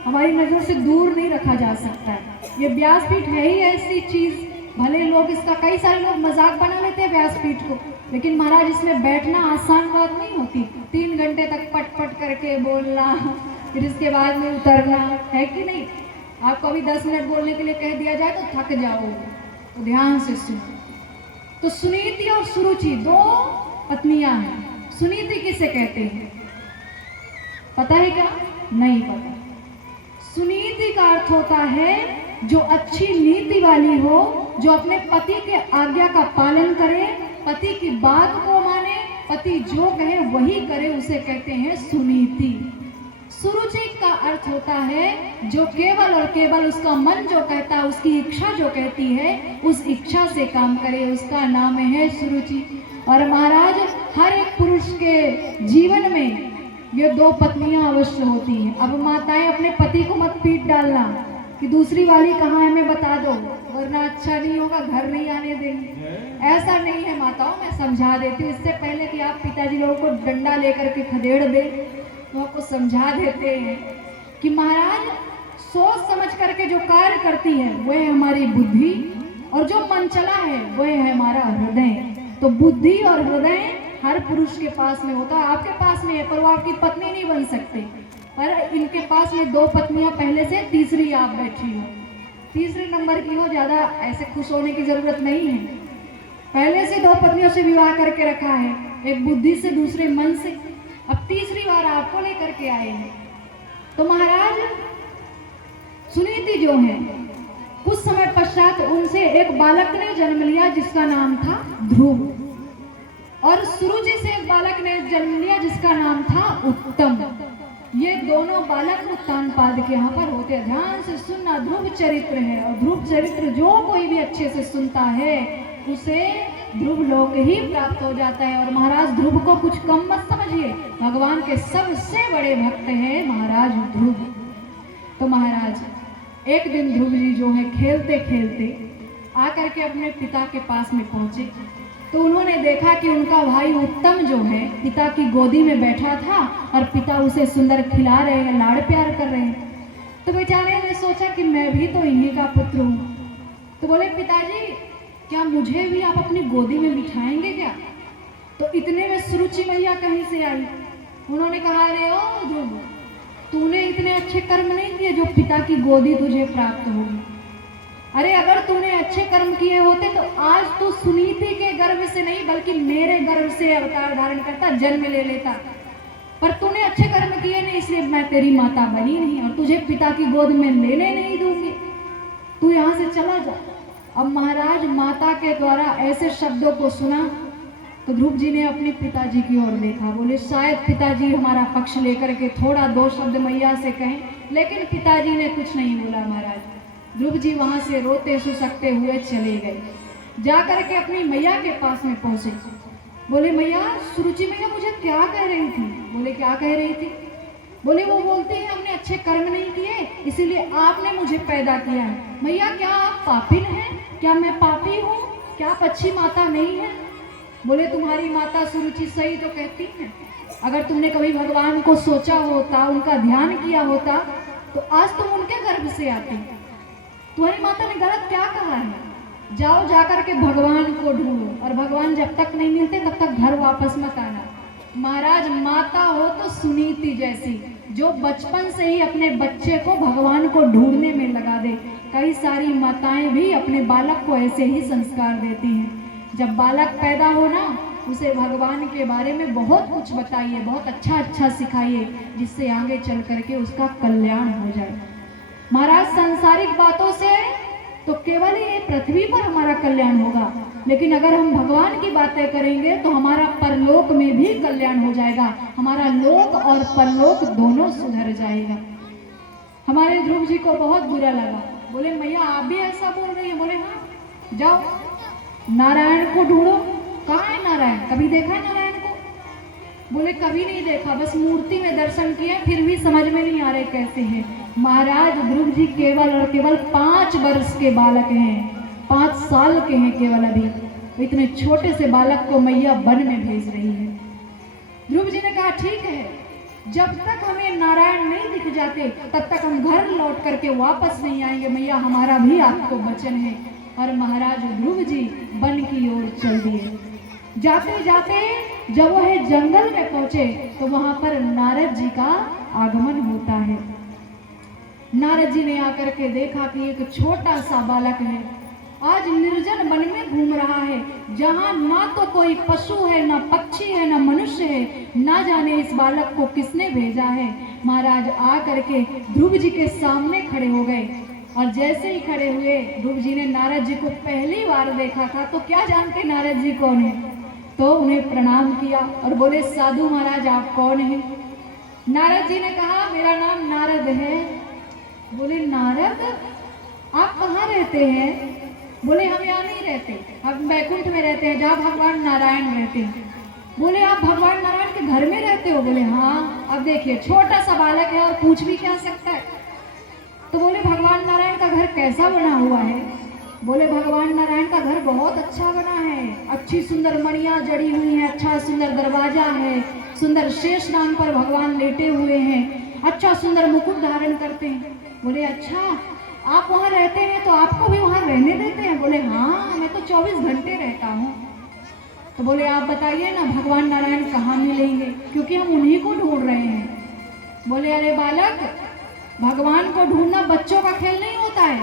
हमारी नजर से दूर नहीं रखा जा सकता है। ये व्यासपीठ है ही ऐसी चीज, भले लोग इसका कई सारे लोग मजाक बना लेते हैं व्यासपीठ को, लेकिन महाराज इसमें बैठना आसान बात नहीं होती। 3 घंटे तक पट पट करके बोलना, फिर इसके बाद में उतरना, है कि नहीं। आपको अभी 10 मिनट बोलने के लिए कह दिया जाए तो थक जाओ, तो ध्यान से सुनो। तो सुनीति और सुरुचि 2 पत्नियां हैं। सुनीति किसे कहते हैं पता है क्या? नहीं पता। सुनीति का अर्थ होता है जो अच्छी नीति वाली हो, जो अपने पति के आज्ञा का पालन करे, पति की बात को माने, पति जो कहे वही करे, उसे कहते हैं सुनीति। सुरुचि का अर्थ होता है जो केवल और केवल उसका मन जो कहता है, उसकी इच्छा जो कहती है, उस इच्छा से काम करे, उसका नाम है सुरुचि। और महाराज हर एक पुरुष के जीवन में ये 2 पत्नियां अवश्य होती हैं। अब माताएं अपने पति को मत पीट डालना कि दूसरी वाली कहाँ है हमें बता दो, वरना अच्छा नहीं होगा, घर नहीं आने देंगे। ऐसा नहीं है माताओं, मैं समझा देती हूँ। इससे पहले कि आप पिताजी लोगों को डंडा लेकर के खदेड़ दे तो आपको समझा देते हैं कि महाराज सोच समझ करके जो कार्य करती है वह है हमारी बुद्धि, और जो मन चला है वह है हमारा हृदय। तो बुद्धि और हृदय हर पुरुष के पास में होता है। आपके पास में है पर वो आपकी पत्नी नहीं बन सकते, पर इनके पास में 2 पत्नियां पहले से, तीसरी आप बैठी हो, तीसरे नंबर की हो, ज्यादा ऐसे खुश होने की जरूरत नहीं है। पहले से 2 पत्नियों से विवाह करके रखा है, एक बुद्धि से, दूसरे मन से, अब तीसरी बार आपको लेकर के आए हैं। तो महाराज सुनीति जो है, कुछ समय पश्चात उनसे एक बालक ने जन्म लिया जिसका नाम था ध्रुव, और सुरुचि से एक बालक ने जन्म लिया जिसका नाम था उत्तम। ये दोनों बालक उत्तानपाद के यहाँ पर होते हैं। ध्यान से सुनना, ध्रुव चरित्र है, और ध्रुव चरित्र जो कोई भी अच्छे से सुनता है उसे ध्रुव लोक ही प्राप्त हो जाता है। और महाराज ध्रुव को कुछ कम मत समझिए, भगवान के सबसे बड़े भक्त हैं महाराज ध्रुव। तो महाराज एक दिन ध्रुव जी जो है खेलते खेलते आकर के अपने पिता के पास में पहुंचे, तो उन्होंने देखा कि उनका भाई उत्तम जो है पिता की गोदी में बैठा था और पिता उसे सुंदर खिला रहे हैं, लाड़ प्यार कर रहे हैं। तो बेचारे ने सोचा कि मैं भी तो इन्हीं का पुत्र हूँ। तो बोले पिताजी क्या मुझे भी आप अपनी गोदी में बिठाएंगे क्या? तो इतने में सुरुचि मैया कहीं से आई। उन्होंने कहा अरे ओ ध्रुव, तूने इतने अच्छे कर्म नहीं किए जो पिता की गोदी तुझे प्राप्त होगी। अरे अगर तूने अच्छे कर्म किए होते तो आज तू सुनीति के गर्भ से नहीं बल्कि मेरे गर्भ से अवतार धारण करता, जन्म ले लेता। पर तूने अच्छे कर्म किए नहीं, इसलिए मैं तेरी माता बनी नहीं और तुझे पिता की गोद में लेने नहीं दूंगी, तू यहाँ से चला जा। अब महाराज माता के द्वारा ऐसे शब्दों को सुना तो ध्रुव जी ने अपने पिताजी की ओर देखा। बोले शायद पिताजी हमारा पक्ष लेकर के थोड़ा 2 शब्द मैया से कहें, लेकिन पिताजी ने कुछ नहीं बोला। महाराज ध्रुव जी वहां से रोते सुसकते हुए चले गए। जाकर के अपनी मैया के पास में पहुंचे। बोले मैया, सुरुचि मैया मुझे क्या कह रही थी? बोले क्या कह रही थी? बोले वो बोलते हैं हमने अच्छे कर्म नहीं किए इसीलिए आपने मुझे पैदा किया है। मैया क्या आप पापिन हैं? क्या मैं पापी हूँ? क्या आप अच्छी माता नहीं है? बोले तुम्हारी माता सुरुचि सही तो कहती है, अगर तुमने कभी भगवान को सोचा होता, उनका ध्यान किया होता तो आज तुम उनके गर्भ से आती। तुम्हारी माता ने गलत क्या कहा है? जाओ जाकर के भगवान को ढूंढो, और भगवान जब तक नहीं मिलते तब तक घर वापस मत आना। महाराज, माता हो तो सुनीति जैसी, जो बचपन से ही अपने बच्चे को भगवान को ढूंढने में लगा दे। कई सारी माताएं भी अपने बालक को ऐसे ही संस्कार देती हैं। जब बालक पैदा हो ना, उसे भगवान के बारे में बहुत कुछ बताइए, बहुत अच्छा अच्छा सिखाइए, जिससे आगे चल करके उसका कल्याण हो जाए। महाराज, सांसारिक बातों से तो केवल ये पृथ्वी पर हमारा कल्याण होगा, लेकिन अगर हम भगवान की बातें करेंगे तो हमारा परलोक में भी कल्याण हो जाएगा। हमारा लोक और परलोक दोनों सुधर जाएगा। हमारे ध्रुव जी को बहुत बुरा लगा। बोले, मैया आप भी ऐसा बोल रही हैं? बोले, हाँ, जाओ नारायण को ढूंढो। कहाँ है नारायण? कभी देखा है नारायण को? बोले, कभी नहीं देखा, बस मूर्ति में दर्शन किए, फिर भी समझ में नहीं आ रहे कैसे है। महाराज, ध्रुव जी केवल और केवल 5 वर्ष के बालक हैं, 5 साल के हैं केवल अभी। इतने छोटे से बालक को मैया वन में भेज रही है। ध्रुव जी ने कहा, ठीक है, जब तक हमें नारायण नहीं दिख जाते तब तक हम घर लौट करके वापस नहीं आएंगे। मैया, हमारा भी आपको वचन है। और महाराज ध्रुव जी वन की ओर चल दिए। जाते जाते जब वह जंगल में पहुंचे तो वहां पर नारद जी का आगमन होता है। नारद जी ने आकर के देखा कि एक छोटा सा बालक है, आज निर्जन वन में घूम रहा है, जहां ना तो कोई पशु है, ना पक्षी है, ना मनुष्य है। ना जाने इस बालक को किसने भेजा है। महाराज आ करके ध्रुव जी के सामने खड़े हो गए, और जैसे ही खड़े हुए, ध्रुव जी ने नारद जी को पहली बार देखा था, तो क्या जानते नारद जी कौन है? तो उन्हें प्रणाम किया और बोले, साधु महाराज आप कौन हैं? नारद जी ने कहा, मेरा नाम नारद है। बोले, नारद आप कहाँ रहते हैं? बोले, हम यहाँ नहीं रहते, हम बैकुंठ में रहते हैं, जहाँ भगवान नारायण रहते हैं। बोले, आप भगवान नारायण के घर में रहते हो? बोले, हाँ। अब देखिए, छोटा सा बालक है और पूछ भी क्या सकता है। तो बोले, भगवान नारायण का घर कैसा बना हुआ है? बोले, भगवान नारायण का घर बहुत अच्छा बना है, अच्छी सुंदर मणियाँ जड़ी हुई हैं, अच्छा सुंदर दरवाजा है, सुंदर शेष नाग पर भगवान लेटे हुए हैं, अच्छा सुंदर मुकुट धारण करते हैं। बोले, अच्छा, आप वहाँ रहते हैं तो आपको भी वहाँ रहने देते हैं? बोले, हाँ, मैं तो 24 घंटे रहता हूँ। तो बोले, आप बताइए ना भगवान नारायण कहाँ मिलेंगे, क्योंकि हम उन्हीं को ढूंढ रहे हैं। बोले, अरे बालक, भगवान को ढूंढना बच्चों का खेल नहीं होता है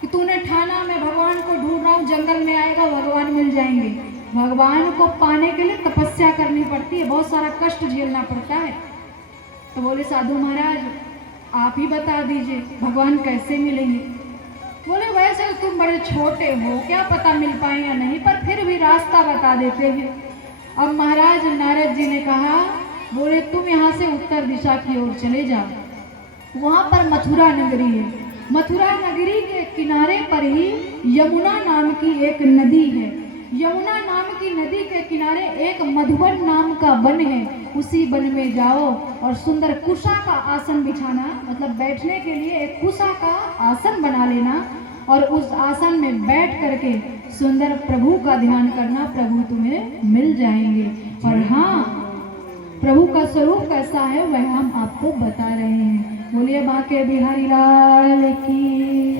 कि तूने ठाना मैं भगवान को ढूंढ रहा हूँ, जंगल में आएगा भगवान मिल जाएंगे। भगवान को पाने के लिए तपस्या करनी पड़ती है, बहुत सारा कष्ट झेलना पड़ता है। तो बोले, साधु महाराज आप ही बता दीजिए भगवान कैसे मिलेंगे। बोले, वैसे तुम बड़े छोटे हो, क्या पता मिल पाए या नहीं, पर फिर भी रास्ता बता देते हैं। अब महाराज नारद जी ने कहा, बोले, तुम यहाँ से उत्तर दिशा की ओर चले जाओ, वहाँ पर मथुरा नगरी है। मथुरा नगरी के किनारे पर ही यमुना नाम की एक नदी है। यमुना नाम की नदी के किनारे एक मधुवन नाम का वन है, उसी वन में जाओ और सुंदर कुशा का आसन बिछाना, मतलब बैठने के लिए एक कुशा का आसन बना लेना, और उस आसन में बैठ करके सुंदर प्रभु का ध्यान करना, प्रभु तुम्हें मिल जाएंगे। और हाँ, प्रभु का स्वरूप कैसा है वह हम आपको बता रहे हैं। बोलिए बांके बिहारी लाल की।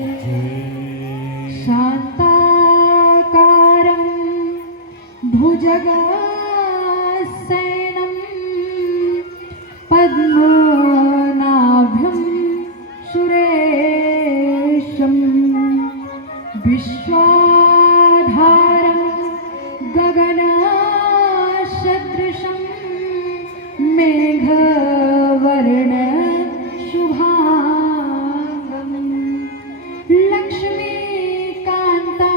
शांताकारं भुजगशयनं पद्मनाभं सुरेशं विश्वाधारं गगनसदृशं मेघवर्ण शुभांगं लक्ष्मीकान्तं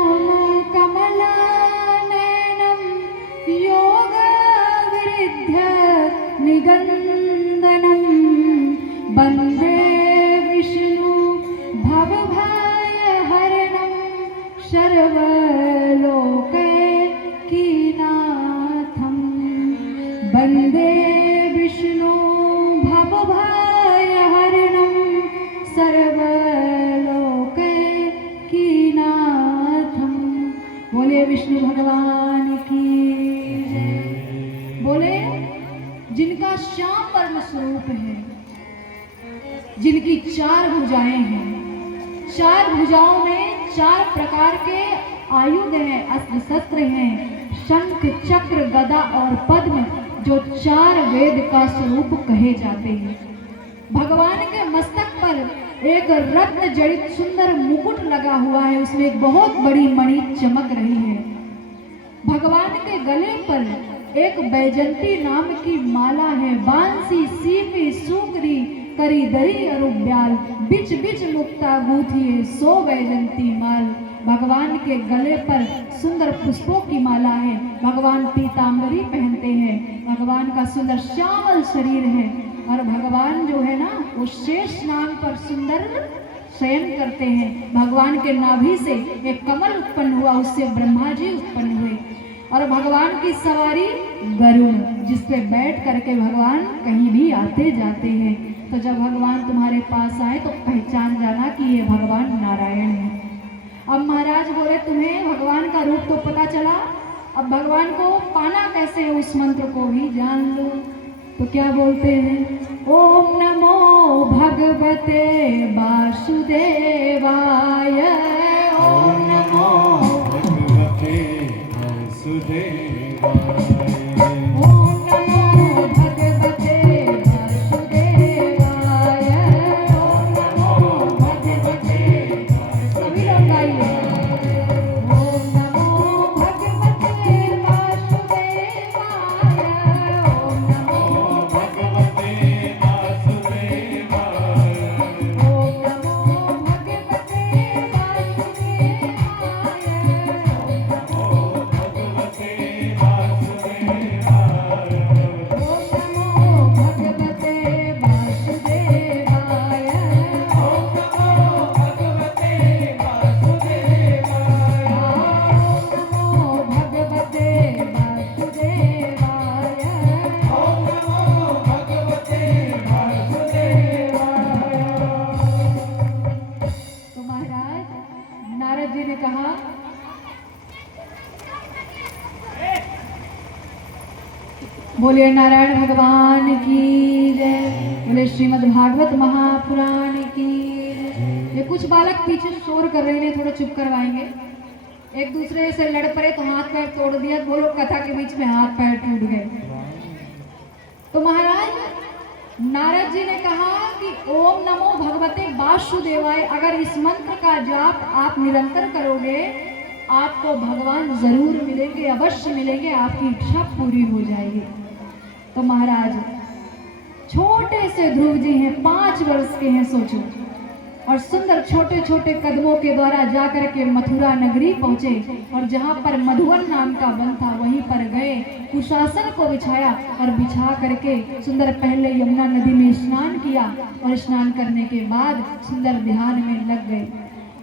कमलनयनं योगविरुद्ध निगन्दनं वन्दे विष्णु भवभयहरणं सर्वलोकैकीनाथं वन्दे विष्णु भवभयहरणं सर्वलोकैकीनाथं। बोले विष्णु भगवान की जय। बोले, जिनका श्याम वर्ण स्वरूप है, जिनकी 4 भुजाएं हैं, चार भुजाओं में चार प्रकार के आयुध हैं, अस्त्र शस्त्र हैं, शंख चक्र गदा और पद्म, जो चार वेद का स्वरूप कहे जाते हैं। भगवान के मस्तक पर एक रत्न जड़ित सुंदर मुकुट लगा हुआ है, उसमें एक बहुत बड़ी मणि चमक रही है। भगवान के गले पर एक बैजंती नाम की माला है, बांसी सीपी सूकरी करी दरी अरुब्याल, बिच बिच मुक्ता गूथिए सो बैजंती माल। भगवान के गले पर सुंदर पुष्पों की माला है, भगवान पीतांबरी पहनते हैं, भगवान का सुंदर श्यामल शरीर है, और भगवान जो है ना वो शेष नाग पर सुंदर शयन करते हैं। भगवान के नाभि से एक कमल उत्पन्न हुआ, उससे ब्रह्मा जी उत्पन्न हुए, और भगवान की सवारी गरुड़, जिस पे बैठ करके भगवान कहीं भी आते जाते हैं। तो जब भगवान तुम्हारे पास आए तो पहचान जाना कि ये भगवान नारायण है। अब महाराज बोले तुम्हें भगवान का रूप तो पता चला, अब भगवान को पाना कैसे है उस मंत्र को भी जान लो। तो क्या बोलते हैं, ओम नमो भगवते वासुदेवाय, ओम नमो भगवते वासुदेवाय, ओम नमो भगवते वासुदेवाय, ओम नमो भगवते सभी लोग गाइए, ओम नमो भगवते वासुदेवाय, ओम नमो भगवते वासुदेवाय, ओम नमो भगवते वासुदेवाय, नमो भगवते वासुदेवाय, ओम नमो भगवते वासुदेवाय, ओम नमो भगवते वासुदेवाय, ओम नमो भगवते वासुदेवाय। ओम नमो भगवते वासुदेवाय। तो महाराज नारद जी ने कहा, बोलिए नारायण भगवान की जय, बोले श्रीमद् भागवत महापुराण की जय। ये कुछ बालक पीछे शोर कर रहे हैं, थोड़ा चुप करवाएंगे। एक दूसरे से लड़ पड़े तो हाथ पैर तोड़ दिया, वो लोग कथा के बीच में हाथ पैर टूट गए। तो महाराज नारद जी ने कहा कि ओम नमो भगवते वासुदेवाय, अगर इस मंत्र का जाप आप निरंतर करोगे आपको भगवान जरूर मिलेंगे, अवश्य मिलेंगे, आपकी इच्छा पूरी हो जाएगी। तो महाराज छोटे से ध्रुव जी हैं, 5 वर्ष के हैं, सोचो, और सुंदर छोटे छोटे कदमों के द्वारा जाकर के मथुरा नगरी पहुंचे, और जहां पर मधुवन नाम का वन था वहीं पर गए, कुशासन को बिछाया और बिछा करके सुंदर पहले यमुना नदी में स्नान किया, और स्नान करने के बाद सुंदर ध्यान में लग गए।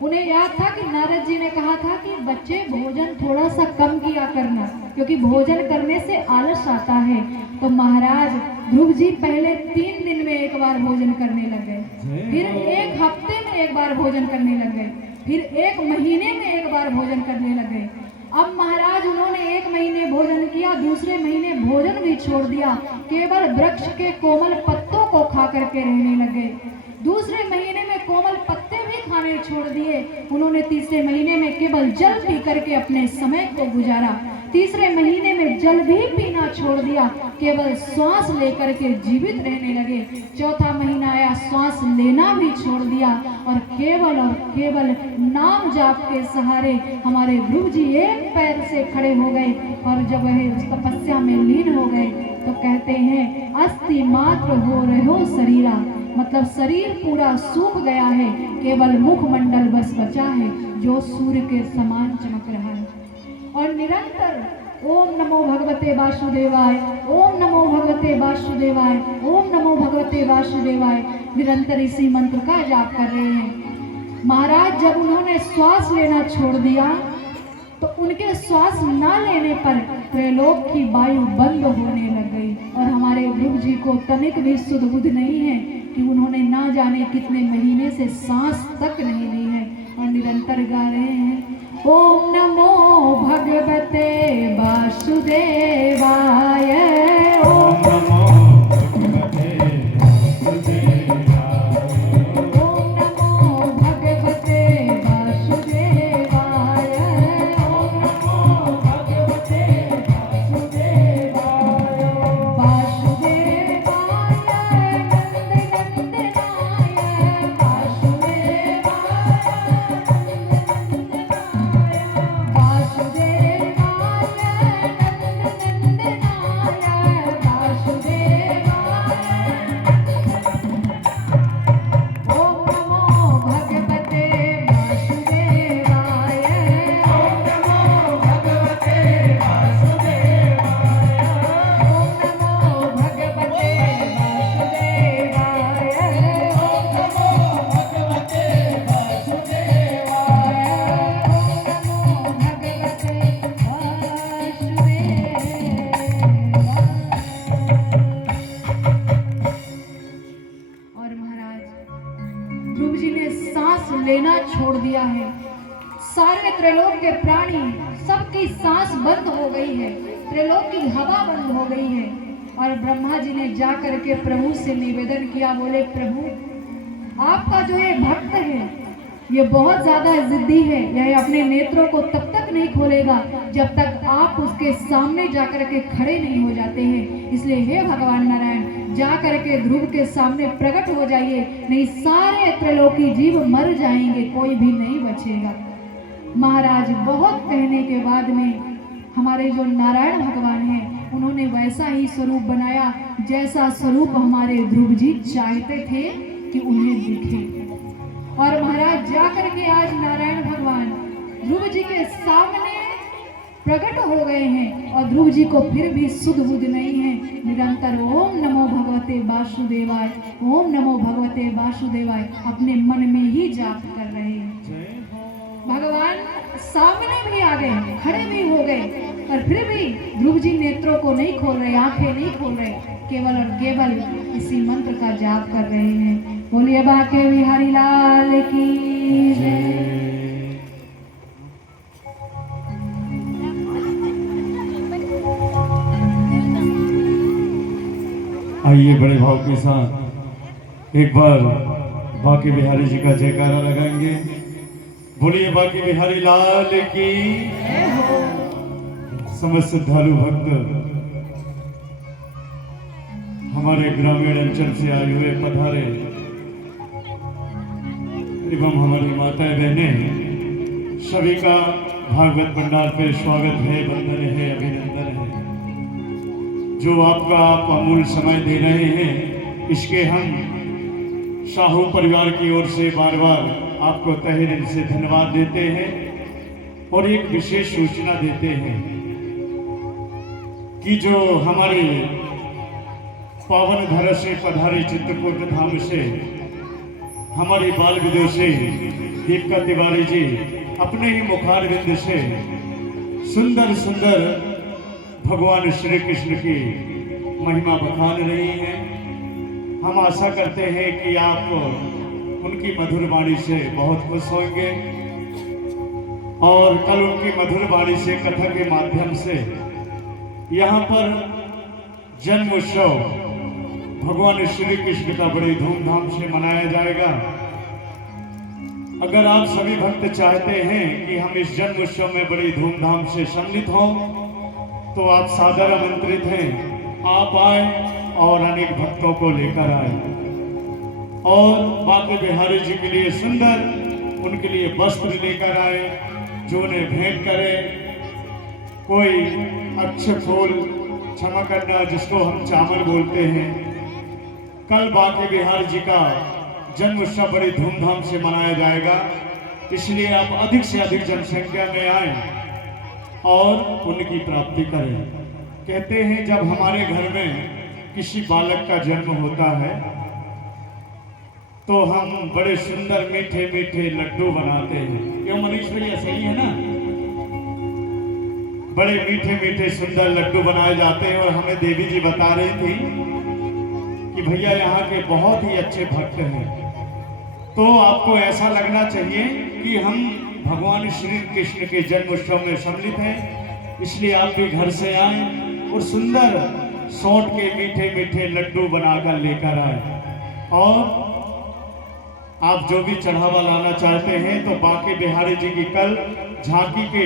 उन्हें याद था कि नारद जी ने कहा था कि बच्चे भोजन थोड़ा सा कम किया करना, क्योंकि भोजन करने से आलस आता है। तो महाराज ध्रुव जी पहले 3 दिन में एक बार भोजन करने लग गए, फिर 1 हफ्ते में एक बार भोजन करने लग गए, फिर 1 महीने में एक बार भोजन करने लग गए। अब महाराज उन्होंने 1 महीने भोजन किया, दूसरे महीने भोजन भी छोड़ दिया, केवल वृक्ष के कोमल पत्तों को खा करके रहने लगे। दूसरे महीने में कोमल पत्ते भी खाने छोड़ दिए। उन्होंने तीसरे महीने में केवल जल पी करके अपने समय को गुजारा। तीसरे महीने में जल भी पीना छोड़ दिया, केवल श्वास लेकर के जीवित रहने लगे। चौथा महीना आया, श्वास लेना भी छोड़ दिया, और केवल नाम जाप के सहारे हमारे ध्रुव जी एक पैर से खड़े हो गए, और जब वह उस तपस्या में लीन हो गए तो कहते हैं अस्थि मात्र हो रहो शरीरा, मतलब शरीर पूरा सूख गया है, केवल मुखमंडल बस बचा है जो सूर्य के समान चमक रहा है। और निरंतर ओम नमो भगवते वासुदेवाय, ओम नमो भगवते वासुदेवाय, ओम नमो भगवते वासुदेवाय, निरंतर इसी मंत्र का जाप कर रहे हैं। महाराज जब उन्होंने श्वास लेना छोड़ दिया तो उनके श्वास न लेने पर त्रैलोक की वायु बंद होने लग गई, और हमारे ध्रुव जी को तनिक भी सुध बुध नहीं है कि उन्होंने ना जाने कितने महीने से सांस तक नहीं ली है, और निरंतर गा रहे हैं ओम नमो भगवते वासुदेवाय, ओम नमो भगवते वासुदेवाय, ओम नमो भगवते दिया है। सारे त्रिलोक के प्राणी सबकी सांस बंद हो गई है, त्रिलोक की हवा बंद हो गई है। और ब्रह्मा जी ने जा करके प्रभु से निवेदन किया, बोले प्रभु आपका जो ये भक्त है ये बहुत ज्यादा जिद्दी है, यह अपने नेत्रों को तब तक नहीं खोलेगा जब तक आप उसके सामने जाकर के खड़े नहीं हो जाते हैं। इसलिए हे भगवान नारायण जा करके ध्रुव के सामने प्रकट हो जाइए, नहीं सारे त्रिलोकी जीव मर जाएंगे, कोई भी नहीं बचेगा। महाराज बहुत कहने के बाद में हमारे जो नारायण भगवान हैं उन्होंने वैसा ही स्वरूप बनाया जैसा स्वरूप हमारे ध्रुव जी चाहते थे कि उन्हें दिखे। और महाराज जा करके आज नारायण भगवान ध्रुव जी के सामने प्रकट हो गए हैं और ध्रुव जी को फिर भी सुध बुध नहीं है, निरंतर ओम नमो भगवते वासुदेवाय, ओम नमो भगवते वासुदेवाय अपने मन में ही जाप कर रहे हैं। भगवान सामने भी आ गए, खड़े भी हो गए और फिर भी ध्रुव जी नेत्रों को नहीं खोल रहे, आंखें नहीं खोल रहे, केवल और केवल इसी मंत्र का जाप कर रहे हैं। बोलिए बाके बिहारी लाल की जय। आइए बड़े भाव के साथ एक बार बाके बिहारी जी का जयकारा लगाएंगे। बोलिए बाके बिहारी लाल की। समस्त श्रद्धालु भक्त हमारे ग्रामीण अंचल से आए हुए पधारे एवं हमारी माताएं बहनें सभी का भागवत भंडार पे स्वागत है, वंदन है, अभिनंदन है। जो आपका आप अमूल्य समय दे रहे हैं इसके हम साहू परिवार की ओर से बार बार आपको तहे दिल से धन्यवाद देते हैं और एक विशेष सूचना देते हैं कि जो हमारे पावन धरा से पधारे चित्रकूट धाम से हमारी बाल विदुषी दीपिका तिवारी जी अपने ही मुखारविंद से सुंदर सुंदर भगवान श्री कृष्ण की महिमा बखान रही हैं। हम आशा करते हैं कि आप उनकी मधुर वाणी से बहुत खुश होंगे और कल उनकी मधुर वाणी से कथा के माध्यम से यहाँ पर जन्म उत्सव भगवान श्री कृष्ण का बड़ी धूमधाम से मनाया जाएगा। अगर आप सभी भक्त चाहते हैं कि हम इस जन्म उत्सव में बड़ी धूमधाम से सम्मिलित हों तो आप सादर आमंत्रित हैं। आप आए और अनेक भक्तों को लेकर आए और बाके बिहारी जी के लिए सुंदर उनके लिए वस्त्र लेकर आए जो उन्हें भेंट करे। कोई अच्छे फूल, क्षमा करना जिसको हम चावल बोलते हैं। कल बाके बिहारी जी का जन्म उत्सव बड़ी धूमधाम से मनाया जाएगा, इसलिए आप अधिक से अधिक जनसंख्या में आए और उनकी प्राप्ति करें। कहते हैं जब हमारे घर में किसी बालक का जन्म होता है तो हम बड़े सुंदर मीठे मीठे लड्डू बनाते हैं। क्यों मनीष भैया, सही है ना? बड़े मीठे मीठे सुंदर लड्डू बनाए जाते हैं। और हमें देवी जी बता रही थी कि भैया यहाँ के बहुत ही अच्छे भक्त हैं, तो आपको ऐसा लगना चाहिए कि हम भगवान श्री कृष्ण के जन्म उत्सव में सम्मिलित हैं। इसलिए आप भी घर से आए और सुंदर सौंठ के मीठे मीठे लड्डू बनाकर लेकर आए। और आप जो भी चढ़ावा लाना चाहते हैं तो बाके बिहारी जी की कल झांकी के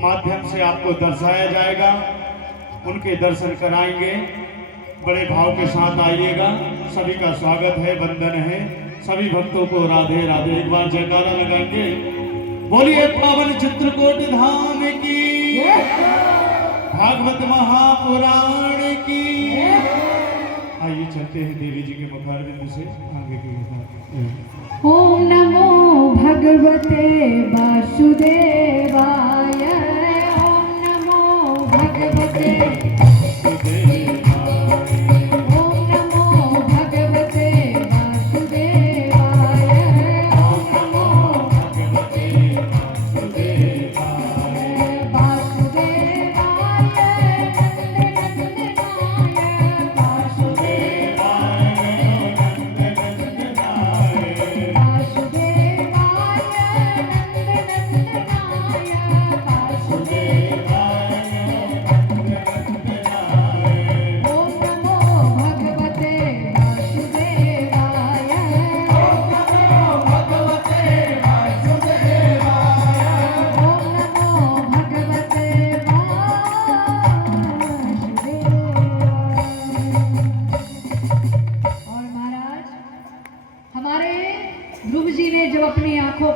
माध्यम से आपको दर्शाया जाएगा, उनके दर्शन कराएंगे। बड़े भाव के साथ आइएगा। सभी का स्वागत है, वंदन है। सभी भक्तों को राधे राधे। एक बार जयकारा लगाएंगे। बोलिए पावन चित्रकूट धाम की, भागवत महापुराण की। आइए चलते हैं देवी जी के मुखारविंद से आगे की बात। ओम नमो भगवते वासुदेवाय, ओम नमो भगवते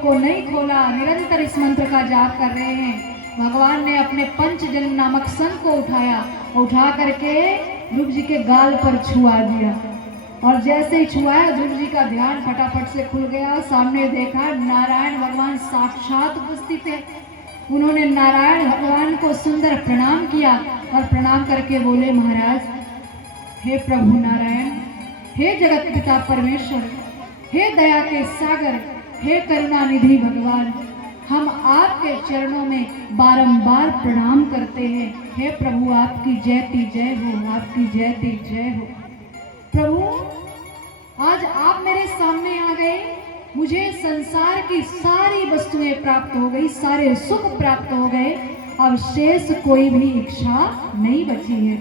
को नहीं खोला, निरंतर इस मंत्र का जाप कर रहे हैं। भगवान ने अपने पंचजन नामक संग को उठाया, उठा करके ध्रुव जी के गाल पर छुआ दिया, और जैसे ही छुआया ध्रुव जी का ध्यान फटाफट से खुल गया। सामने देखा नारायण भगवान साक्षात उपस्थित है। उन्होंने नारायण भगवान को सुंदर प्रणाम किया और प्रणाम करके बोले, महाराज, हे प्रभु नारायण, हे जगत पिता परमेश्वर, हे दया के सागर, हे करुणा निधि भगवान, हम आपके चरणों में बारंबार प्रणाम करते हैं। हे प्रभु, आपकी जयति जय हो, आपकी जयति जय हो। प्रभु, आज आप मेरे सामने आ गए, मुझे संसार की सारी वस्तुएं प्राप्त हो गई, सारे सुख प्राप्त हो गए, अब शेष कोई भी इच्छा नहीं बची है।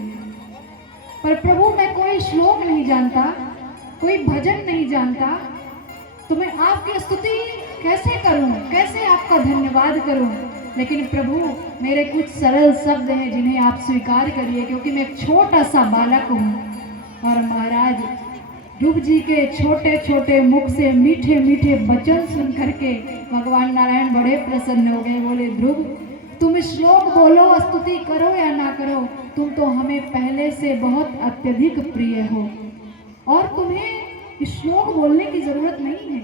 पर प्रभु, मैं कोई श्लोक नहीं जानता, कोई भजन नहीं जानता, तो मैं आपकी स्तुति कैसे करूं, कैसे आपका धन्यवाद करूं। लेकिन प्रभु, मेरे कुछ सरल शब्द हैं जिन्हें आप स्वीकार करिए, क्योंकि मैं एक छोटा सा बालक हूँ। और महाराज, ध्रुव जी के छोटे छोटे मुख से मीठे मीठे वचन सुन करके भगवान नारायण बड़े प्रसन्न हो गए। बोले, ध्रुव, तुम श्लोक बोलो, स्तुति करो या ना करो, तुम तो हमें पहले से बहुत अत्यधिक प्रिय हो, और तुम्हें श्लोक बोलने की जरूरत नहीं है।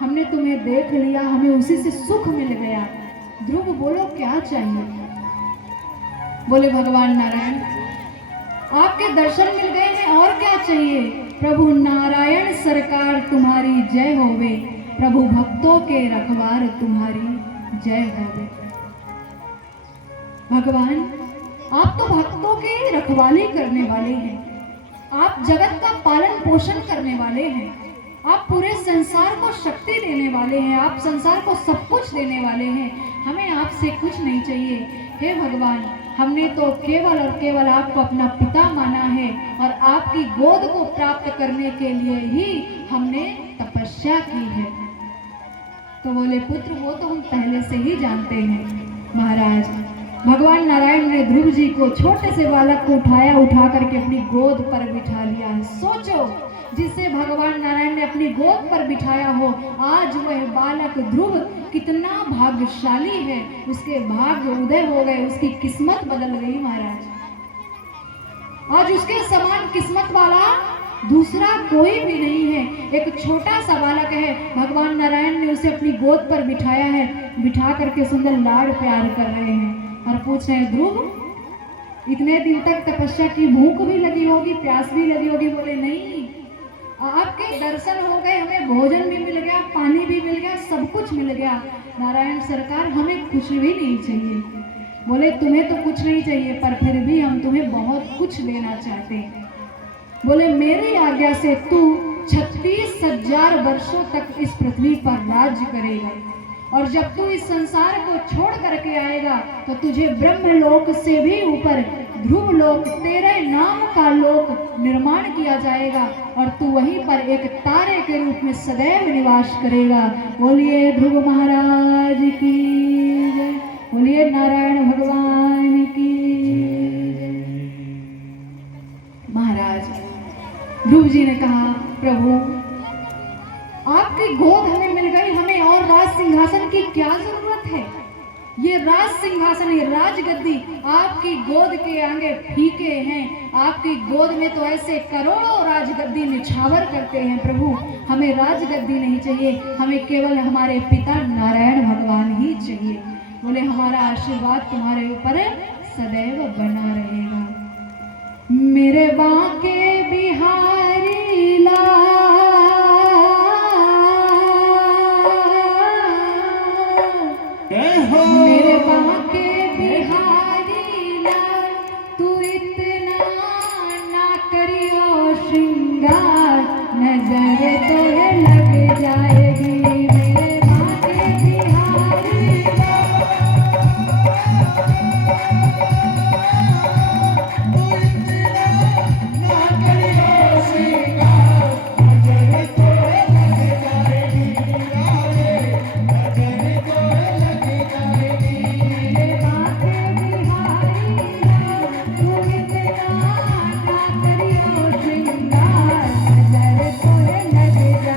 हमने तुम्हें देख लिया, हमें उसी से सुख मिल गया। ध्रुव, बोलो क्या चाहिए। बोले, भगवान नारायण, आपके दर्शन मिल गए हैं, और क्या चाहिए। प्रभु नारायण सरकार तुम्हारी जय होवे, प्रभु भक्तों के रखवार तुम्हारी जय होवे। भगवान, आप तो भक्तों के रखवाली करने वाले हैं, आप जगत का पालन पोषण करने वाले हैं, आप पूरे संसार को शक्ति देने वाले हैं, आप संसार को सब कुछ देने वाले हैं। हमें आपसे कुछ नहीं चाहिए। हे भगवान, हमने तो केवल और केवल आपको अपना पिता माना है, और आपकी गोद को प्राप्त करने के लिए ही हमने तपस्या की है। तो बोले, पुत्र, वो तो हम पहले से ही जानते हैं। महाराज, भगवान नारायण ने ध्रुव जी को, छोटे से बालक को उठाया, उठा करके अपनी गोद पर बिठा लिया। सोचो, जिसे भगवान नारायण ने अपनी गोद पर बिठाया हो, आज वह बालक ध्रुव कितना भाग्यशाली है, उसके भाग्य उदय हो गए, उसकी किस्मत बदल गई। महाराज, आज उसके समान किस्मत वाला दूसरा कोई भी नहीं है। एक छोटा सा बालक है, भगवान नारायण ने उसे अपनी गोद पर बिठाया है, बिठा करके सुंदर लाड़ प्यार कर रहे हैं और पूछ रहे हैं, ध्रुव, इतने दिन तक तपस्या की, भूख भी लगी होगी, प्यास भी लगी होगी। बोले, नहीं, आपके दर्शन हो गए, हमें भोजन भी मिल गया, पानी भी मिल गया, सब कुछ मिल गया। नारायण सरकार, हमें कुछ भी नहीं चाहिए। बोले, तुम्हें तो कुछ नहीं चाहिए, पर फिर भी हम तुम्हें बहुत कुछ देना चाहते हैं। बोले, मेरी आज्ञा से तू 36,000 वर्षों तक इस पृथ्वी पर राज्य करेगा, और जब तू इस संसार को छोड़ करके आएगा तो तुझे ब्रह्मलोक से भी ऊपर ध्रुव लोक, तेरे नाम का लोक निर्माण किया जाएगा, और तू वहीं पर एक तारे के रूप में सदैव निवास करेगा। बोलिए ध्रुव महाराज की जय, बोलिए नारायण भगवान की जय। महाराज, ध्रुव जी ने कहा, प्रभु, आपकी गोद हमें मिल गई, हमें और राज सिंहासन की क्या जरूरत है। ये राज सिंहासन, ये राजगद्दी आपकी गोद के आगे फीके हैं। आपकी गोद में तो ऐसे करोड़ों राजगद्दी निछावर करते हैं। प्रभु, हमें राजगद्दी नहीं चाहिए, हमें केवल हमारे पिता नारायण भगवान ही चाहिए। बोले, हमारा आशीर्वाद तुम्हारे ऊपर सदैव बना रहेगा। मेरे बांके बिहारी लाल, मेरे बांके बिहारी लाल, तू इतना ना करियो श्रृंगार, नजर तो लग जाएगी। मेरे बांके बिहारी लाल, तू इतना ना करियो श्रृंगार, नजर तो लग जाएगी।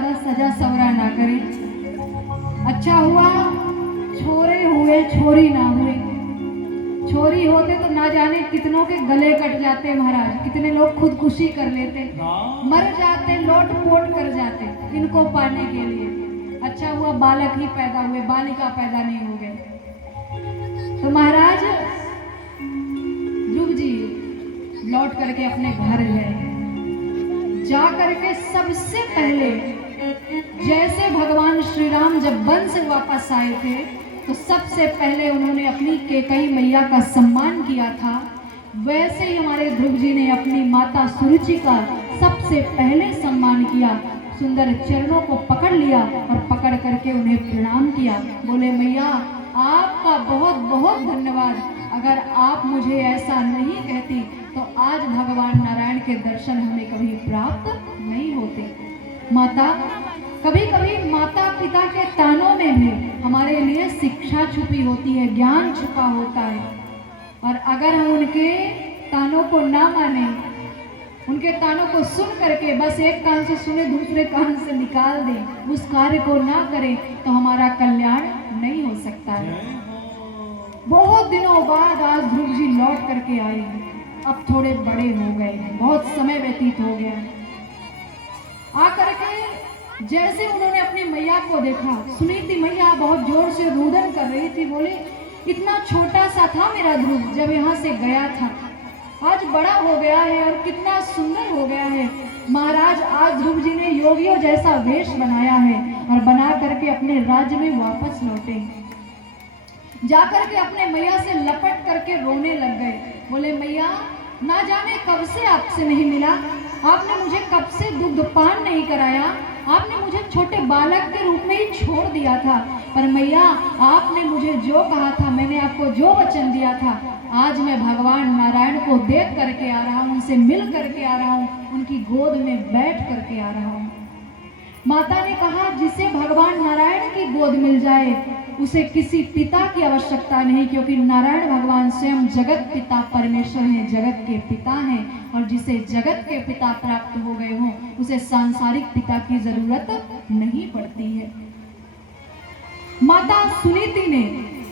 ज्यादा सजा सवरा ना करें। अच्छा हुआ छोरे हुए छोरी ना हुए। छोरी होते तो ना जाने कितनों के गले कट जाते महाराज, कितने लोग खुदकुशी कर लेते, मर जाते, लोट पोट कर जाते इनको पाने के लिए। अच्छा हुआ बालक ही पैदा हुए, बालिका पैदा नहीं हो गए। तो महाराज ध्रुव जी लौट करके अपने घर गए। जा करके सबसे पहले जैसे भगवान श्री राम जब वन से वापस आए थे तो सबसे पहले उन्होंने अपनी कैकेयी मैया का सम्मान किया था, वैसे ही हमारे ध्रुव जी ने अपनी माता सुरुचि का सबसे पहले सम्मान किया। सुंदर चरणों को पकड़ लिया और पकड़ करके उन्हें प्रणाम किया। बोले मैया आपका बहुत बहुत धन्यवाद, अगर आप मुझे ऐसा नहीं कहती तो आज भगवान नारायण के दर्शन हमें कभी प्राप्त नहीं होते। माता, कभी कभी माता पिता के तानों में भी हमारे लिए शिक्षा छुपी होती है, ज्ञान छुपा होता है, और अगर हम उनके तानों को ना माने, उनके तानों को सुन करके बस एक कान से सुने दूसरे कान से निकाल दें, उस कार्य को ना करें तो हमारा कल्याण नहीं हो सकता है। बहुत दिनों बाद आज ध्रुव जी लौट करके आए हैं, अब थोड़े बड़े हो गए हैं, बहुत समय व्यतीत हो गया। आकर के जैसे उन्होंने अपनी मैया को देखा, सुनीति मैया बहुत जोर से रुदन कर रही थी, बोली इतना छोटा सा था मेरा ध्रुव जब यहाँ से गया था, आज बड़ा हो गया है और कितना सुंदर हो गया है। महाराज आज ध्रुव जी ने योगियों जैसा वेश बनाया है और बना करके अपने राज्य में वापस लौटे। जाकर के अपने मैया से लपट करके रोने लग गए। बोले मैया ना जाने कब से आपसे नहीं मिला, आपने मुझे कब से दुग्ध पान नहीं कराया, आपने मुझे छोटे बालक के रूप में ही छोड़ दिया था, पर मैया आपने मुझे जो कहा था, मैंने आपको जो वचन दिया था, आज मैं भगवान नारायण को देख करके आ रहा हूँ, उनसे मिल करके आ रहा हूँ, उनकी गोद में बैठ करके आ रहा हूँ। माता ने कहा जिसे भगवान नारायण की गोद मिल जाए उसे किसी पिता की आवश्यकता नहीं, क्योंकि नारायण भगवान स्वयं जगत पिता परमेश्वर हैं, जगत के पिता हैं, और जिसे जगत के पिता प्राप्त हो गए हों उसे सांसारिक पिता की जरूरत नहीं पड़ती है। माता सुनीति ने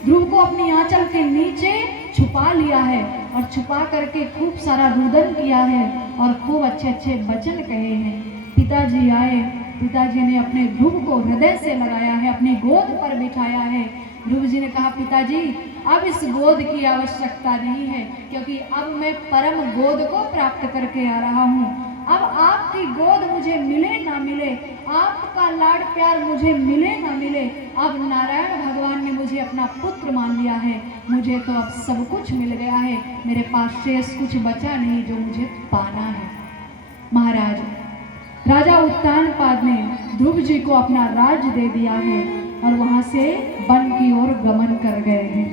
ध्रुव को अपनी आंचल के नीचे छुपा लिया है और छुपा करके खूब सारा रुदन किया है और खूब अच्छे अच्छे वचन कहे हैं। पिताजी आए, पिताजी ने अपने ध्रुव को हृदय से लगाया है, अपनी गोद पर बिठाया है। ध्रुव जी ने कहा पिताजी अब इस गोद की आवश्यकता नहीं है, क्योंकि अब मैं परम गोद को प्राप्त करके आ रहा हूँ। अब आपकी गोद मुझे मिले ना मिले, आपका लाड प्यार मुझे मिले ना मिले, अब नारायण भगवान ने मुझे अपना पुत्र मान लिया है, मुझे तो अब सब कुछ मिल गया है, मेरे पास शेष कुछ बचा नहीं जो मुझे पाना है। महाराज राजा उत्तानपाद ने ध्रुव जी को अपना राज दे दिया है और वहां से वन की ओर गमन कर गए हैं।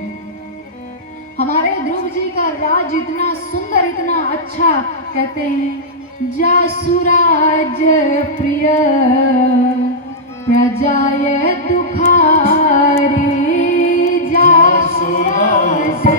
हमारे ध्रुव जी का राज इतना सुंदर, इतना अच्छा, कहते हैं जासुराज प्रिय प्रजाय दुखारी, जासुराज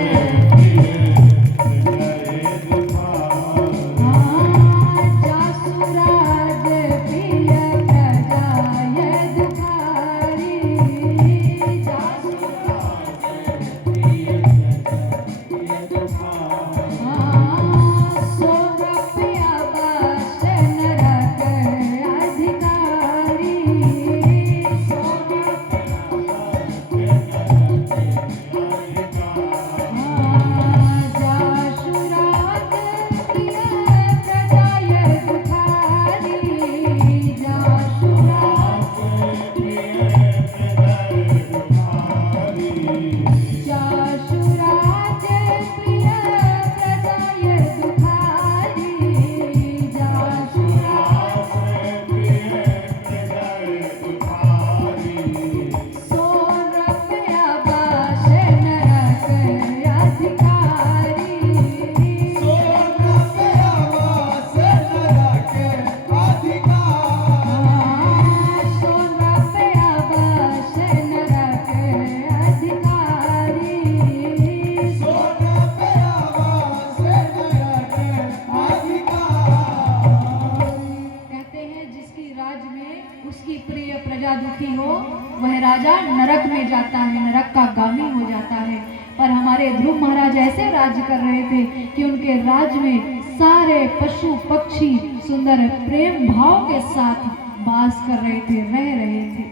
राजा नरक में जाता है, नरक का गामी हो जाता है। पर हमारे ध्रुव महाराज ऐसे राज्य कर रहे थे कि उनके राज्य में सारे पशु पक्षी सुंदर प्रेम भाव के साथ वास कर रहे थे, रह रहे थे।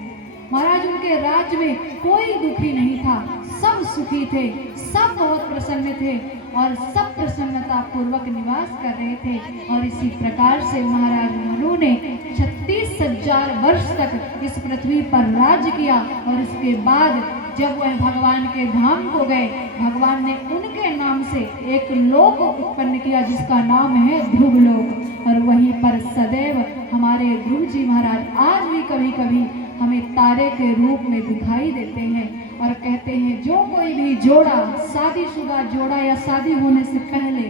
महाराज उनके राज्य में कोई दुखी नहीं था, सब सुखी थे, सब बहुत प्रसन्न थे और सब प्रसन्नता पूर्वक निवास कर रहे थे। और इसी प्रकार से महाराज मनु ने 36,000 वर्ष तक इस पृथ्वी पर राज्य किया। और इसके बाद जब वह भगवान के धाम को गए, भगवान ने उनके नाम से एक लोक उत्पन्न किया जिसका नाम है ध्रुव लोक। और वहीं पर सदैव हमारे ध्रुव जी महाराज आज भी कभी कभी हमें तारे के रूप में दिखाई देते हैं। और कहते हैं जो कोई भी जोड़ा, शादीशुदा जोड़ा या शादी होने से पहले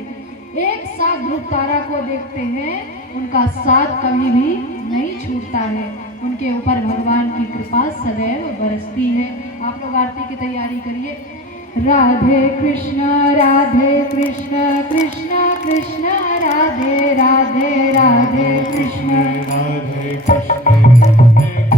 एक साथ ध्रुव तारा को देखते हैं, उनका साथ कभी भी नहीं छूटता है। उनके ऊपर भगवान की कृपा सदैव बरसती है। आप लोग आरती की तैयारी करिए। राधे कृष्ण कृष्ण कृष्ण राधे राधे राधे कृष्ण राधे कृष्ण